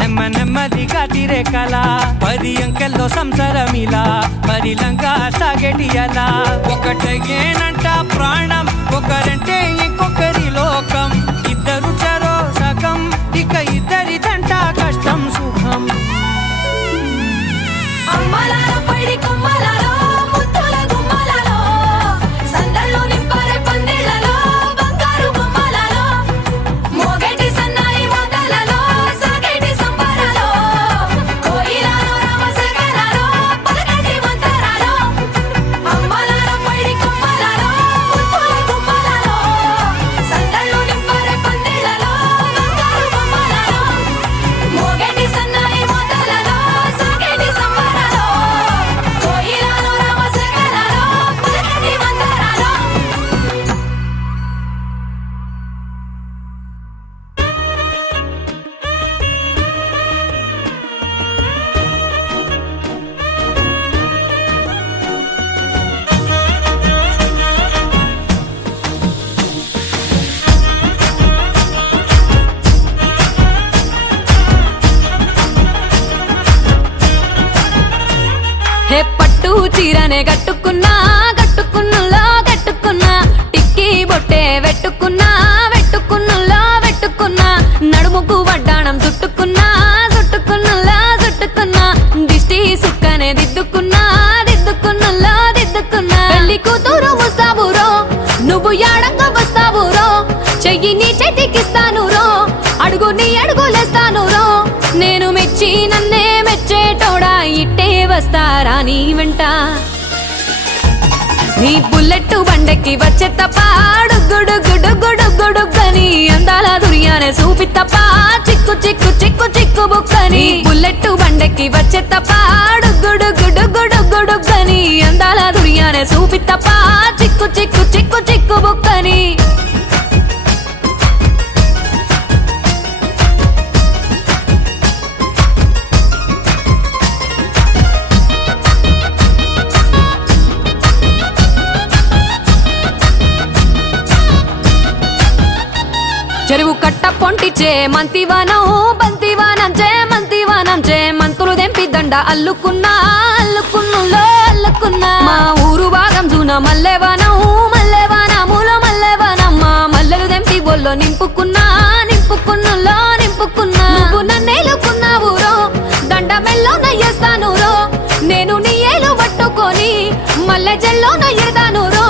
నెమ్మదిగా తిరేకల 10 అంకెల్లో సంసారమిలా పరిలంగా సాగేటి అలా ఒకటేనంట ప్రాణం ఒకరంటే ఇంకొకరి లోకం ఇద్దరు చరో సగం ఇక ఇద్దరిదంట కష్టం సుఖం అమ్మలాలో పైడి కొమ్మలలో ముద్దుల గుమ్మలలో సందళ్ళు నింపారే పందిళ్లలో బంగారు బొమ్మలలో మోగేటి సన్నాయి మోతలలో సాగేటి సంబరాలో కోయిలలో రామశకలలో పలకటి మంతరాలో అమ్మలాలో పైడి కొమ్మలలో ముద్దుల గుమ్మలలో సందళ్ళు నింపారే పందిళ్లలో బంగారు బొమ్మలలో మోగేటి సన్నాయి మోతలలో సాగేటి సంబరాలో కోయిలలో రామశకలలో పలకటి మంతరాలో హే పట్టు చీరనే కట్టుకున్నా కట్టుకున్నులో కట్టుకున్నా టిక్కీ బొట్టే వెట్టుకున్నా నడుముకు వడ్డాణం చుట్టుకున్నా దిష్టి సుక్కనే దిద్దుకున్నులో పెళ్లి కూతురు వస్తావురో నువ్వు యాడంగా వస్తావురో చెయ్యి నీ చేతికిస్తాను రో అడుగు నీ అడుగులేస్తాను రో నేను మెచ్చి నన్నే మెచ్చేటోడా ఇట్టే వస్తారా నీ వెంట నీ బుల్లెట్ బండెక్కి వచ్చే తప్ప గుడుగుడుగుడుగుడుగుడుగని అందాల దుర్యానే చూపి తప్ప చిక్కు బుక్కని బుల్లెట్ బండెక్కి వచ్చే తప్ప గుడుగుడుగుడుగుడుగని అందాల దుర్యానే చూపి తప్ప చిక్కు బుక్కని చెరువు కట్ట పొంటిచే మంతివానం బంతివానం చే మంతులు దెంపి దండ అల్లుకున్నా మా ఊరు భాగం జూన మల్లెవానములో మల్లెవానమ్మ మల్లెలు దెంపి బొల్లో నింపుకున్నా నువ్వు నన్నేలుకున్నావు రో దండ మెల్లో నయ్యేస్తాను రో నేను నీ ఏలు పట్టుకొని మల్లె జల్లో నయ్యేదాను రో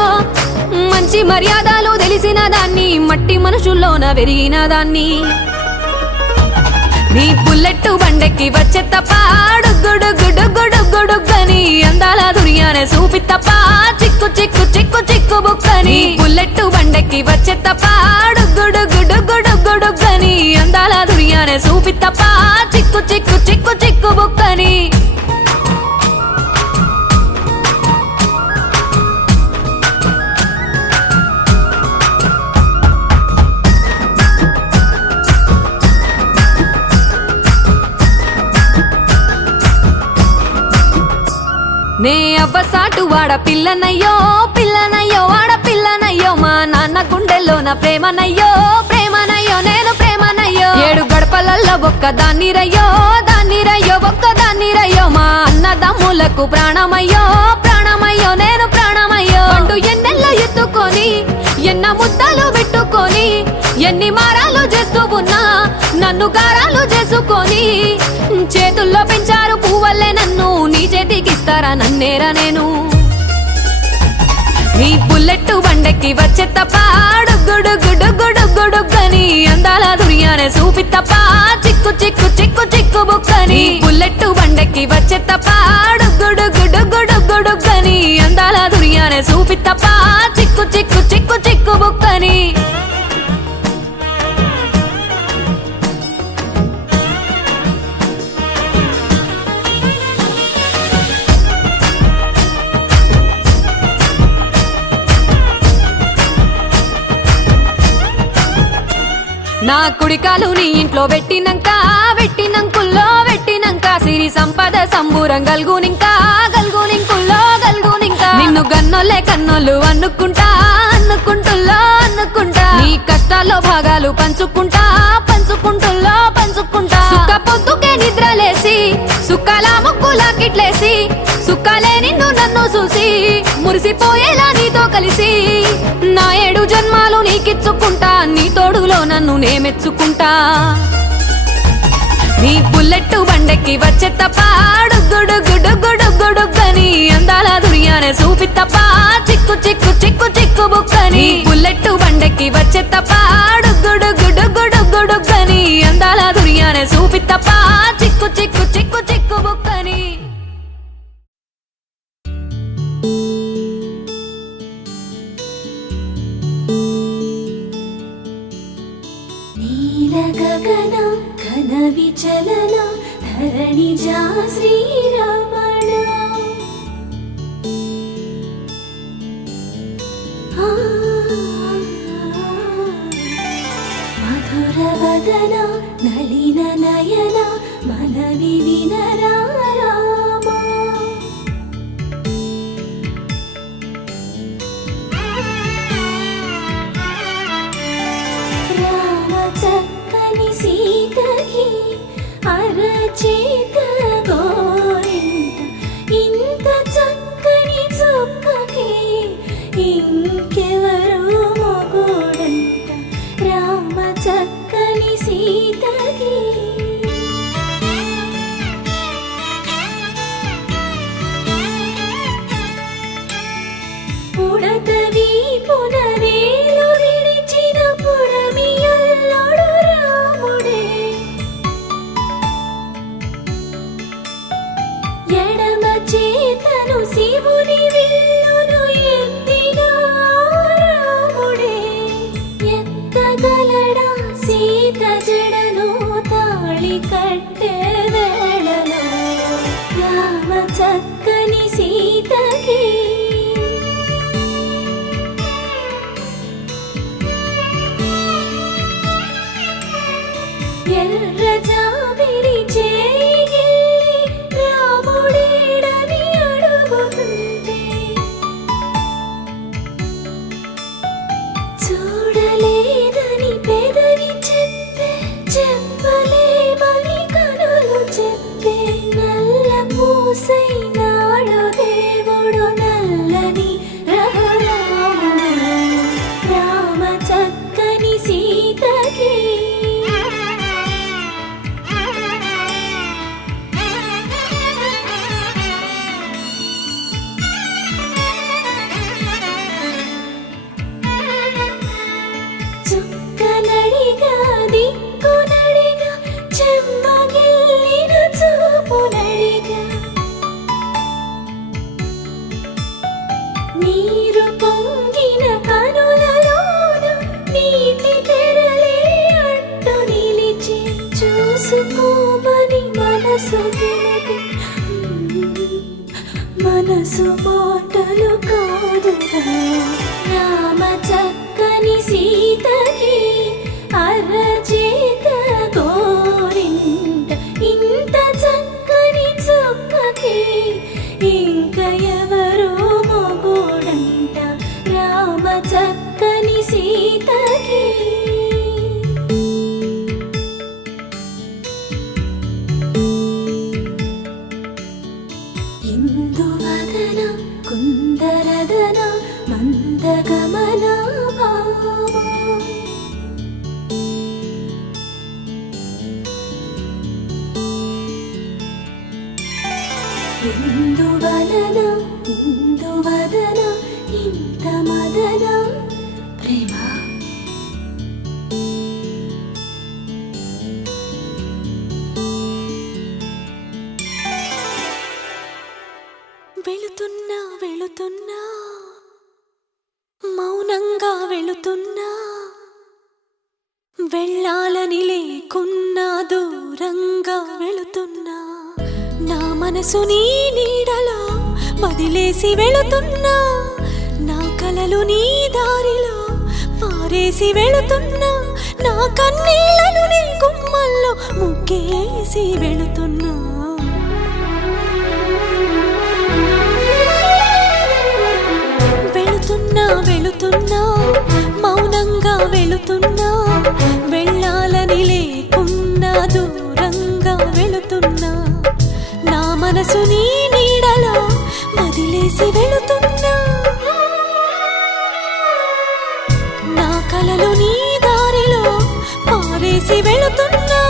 మంచి మర్యాదలు తెలిసిన దాన్ని మట్టి మనుషుల్లోన పెరిగిన దాన్ని నీ బుల్లెట్ బండెక్కి వచ్చే తప్ప గుడుగుడుగుడుగుడుగని అందాల దుర్యానే చూపి తప్ప చిక్కు బుక్కని బుల్లెట్ బండెక్కి వచ్చే తప్ప గుడుగుడుగుడుగుడుగు దుర్యానే చూపిత్తప్ప చిక్కు చిక్కు చిక్కు చిక్కు బుక్కని నే అవ్వసాటు వాడ పిల్లనయ్యో పిల్లనయ్యో వాడ పిల్లనయ్యో మా నాన్న గుండెల్లో నా ప్రేమనయ్యో ప్రేమనయ్యో నేను ప్రేమనయ్యో 7 గడపలల్లో ఒక్క దాన్ని రయ్యో ఒక్క దాన్ని రయ్యో మా అన్నదమ్ములకు ప్రాణమయ్యో ప్రాణమయ్యో నేను ప్రాణమయ్యో అంటూ ఎన్నెల్లో ఎత్తుకొని ఎన్న ముద్దలు పెట్టుకొని ఎన్ని మారాలు చేస్తూ ఉన్నా నన్ను గారాలు చేసుకొని చేతుల్లో పెంచారు పువ్వల్లే నన్ను నీ చేతికిస్తారా నన్నేరా నేను నీ బుల్లెట్టు బండెక్కి వచ్చే తప్ప డుగ్గుడుగ్గుడుగ్గుడుగ్గుడుగ్గని అందాల దుర్యానే చూపిత్తప్ప చిక్కు చిక్కు చిక్కు చిక్కు బుక్కని బుల్లెట్టు బండెక్కి వచ్చే తప్ప డుగ్గుడుగ్గుడుగ్గుడుగ్గుడుగ్గని అందాల దుర్యానే చూపిత్తప్ప చిక్కు చిక్కు చిక్కు చిక్కు బుక్కని నా కుడికాలు నీ ఇంట్లో పెట్టినంక సిరి సంపద సంబూరం గల్గునింకా నిన్ను గన్నోలే కన్నోళ్ళు అనుకుంటా నీ కష్టాల్లో భాగాలు పంచుకుంటా సుక్క పొద్దుకే నిద్రలేసి సుక్కల ముక్కులా కిట్లేసి సుక్కలే నిన్ను నన్ను చూసి మురిసిపోయేలా నీతో కలిసి నా 7 జన్మాలు నీకిచ్చుకుంటా నీ తోడులో నన్ను నేమెచ్చుకుంటా నీ బుల్లెట్టు బండెక్కి వచ్చే తప్ప డుగ్గుడుగ్గుడుగ్గుడుగ్గుడుగ్గని అందాల దుర్యానే చూపిత్తప్ప చిక్కు చిక్కు చిక్కు చిక్కు బుక్కని బుల్లెట్టు బండెక్కి వచ్చే తప్ప డుగ్గుడుగ్గుడుగ్గుడుగ్గుడుగ్గని అందాల దుర్యానే చూపిత్తప్ప చిక్కు చిక్కు చిక్కు చిక్కు బుక్కని గగన ఘన విచలన ధరణిజా శ్రీరమణ మధుర వదన నళిన నయన మనవి వినరా రామా చక్కని సీతకి అరచేత గోరింట ఇంత చక్కని చుక్కకి ఇంకెవరు మొగుడంట రామ చక్కని సీతకి పుడతవి పునవేలు విడిచిన పుడమియల్లోడు రాముడే ఎడమ చేతను శివుని విల్లును ఎత్తిన రాముడే ఎత్తగలడా సీత జడను తాళి కట్టే వేళలో రామ చక్కని సీతకి ఎర్ర జాబిలి చేయి రాముడేడని అడుగుతుంటే చూడలేదని పెదవి చెప్పలేమని కనులు చెప్పే నల్ల పూసై నాడు దేవుడు నల్లని రఘురాముడు రామ చక్కని సీతకి వయసు మాటలు కాదుగా రామ చక్కని సీతకి అరచేత గోరింట ఇంత చక్కని చుక్కకి ఇంక ఎవరో మొగోడంట రామ చక్కని సీతకి ఇందువదన కుందరదన మందగమన భావా ఇందువలన ఇందువదన ఇంత మదన ప్రేమ వెళుతున్నా వెళుతున్నా మౌనంగా వెళుతున్నా వెళ్ళాలని లేకున్నా దూరంగా వెళుతున్నా నా మనసు నీ నీడలో వదిలేసి వెళుతున్నా నా కలలు నీ దారిలో పారేసి వెళుతున్నా నా కన్నీళ్లను నీ గుమ్మల్లో ముగ్గేసి వెళుతున్నా వెళుతున్నా వెళుతున్నా మౌనంగా వెళుతున్నా వెళ్ళాలని లేకున్నా దూరంగా వెళుతున్నా నా మనసు నీ నీడలో వదిలేసి వెళుతున్నా నా కలలు నీ దారిలో పారేసి వెళుతున్నా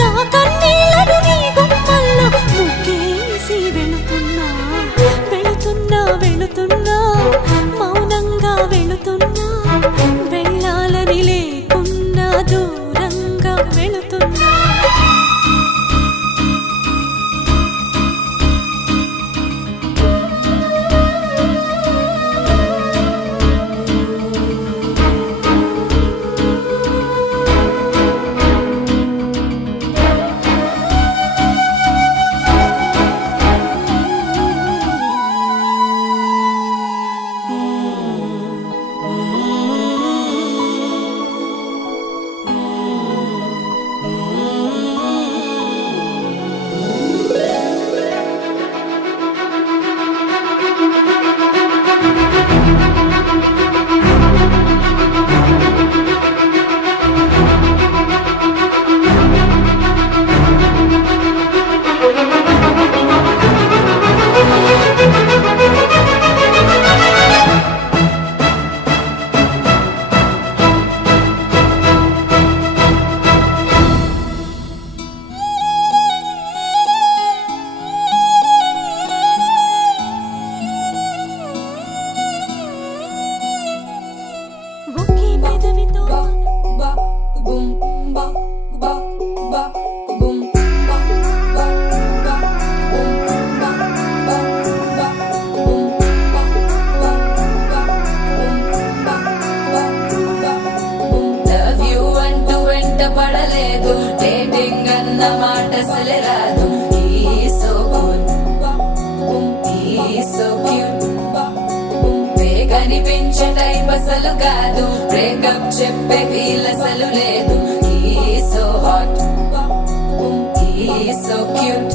నా కన్నీళ్లను నీ గుమ్మల్లో ముగ్గేసి వెళుతున్నా వెళుతున్నా వెళుతున్నా మౌనంగా వెళుతున్నా వెళ్ళాలని లేకున్నా దూరంగా వెళుతున్నా పడలేదు డేటింగ్ అన్న మాట అసలే రాదు సో క్యూట్ కనిపించే టైప్ అసలు కాదు బ్రేకప్ చెప్పే వీల్ అసలు లేదు సో హాట్ సో క్యూట్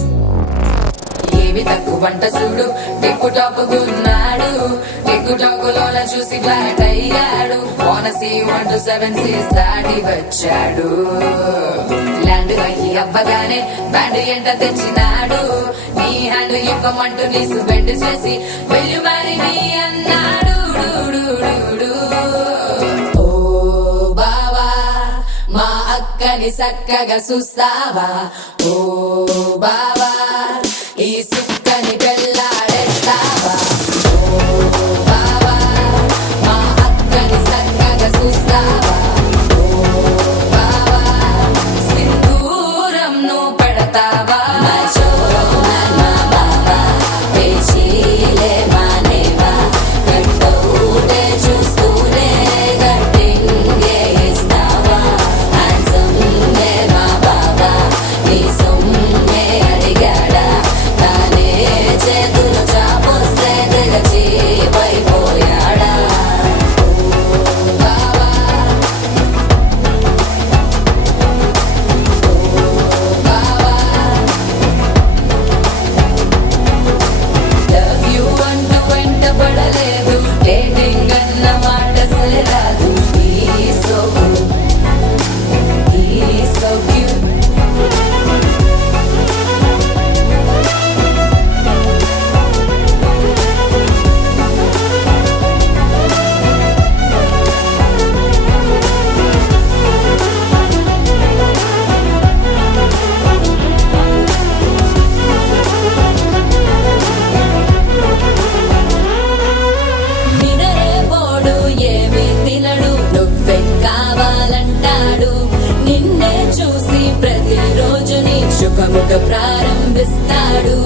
ఏవి తక్కువ వంట చూడు టిక్కు టాప్ ఉన్నాడు టిక్కు టాక్ లోన చూసి ఫ్లాట్ అయ్యాడు బోనసీ 1 to 7 సీస్ దాటి వచ్చాడు ల్యాండ్ అయ్యి అవ్వగానే బ్యాండ్ ఎంట తెచ్చినాడు నీ హ్యాండ్ ఇవ్వమంటూ నీసు బెండ్ చేసి వెళ్ళు మరి నీ అన్నాడు ఓ బావా మా అక్కని చక్కగా చూస్తావా ఓ బావా ఈ సుక్కని పెళ్ళాడేస్తావా ఓ బావా మా అక్కని చక్కగా చూస్తావా ఓ బావా సింధూరం నువ్వు పెడతావా మా బావా పేచీలే మానేవా కట్టౌటే చూస్తూనే కట్టింగే ఇస్తావా హ్యాండ్సమ్ మా బావా నీ సొమ్మే అడిగాడా తానే నన్నే చూసి ప్రతిరోజుని శుభముఖ ప్రారంభిస్తాడు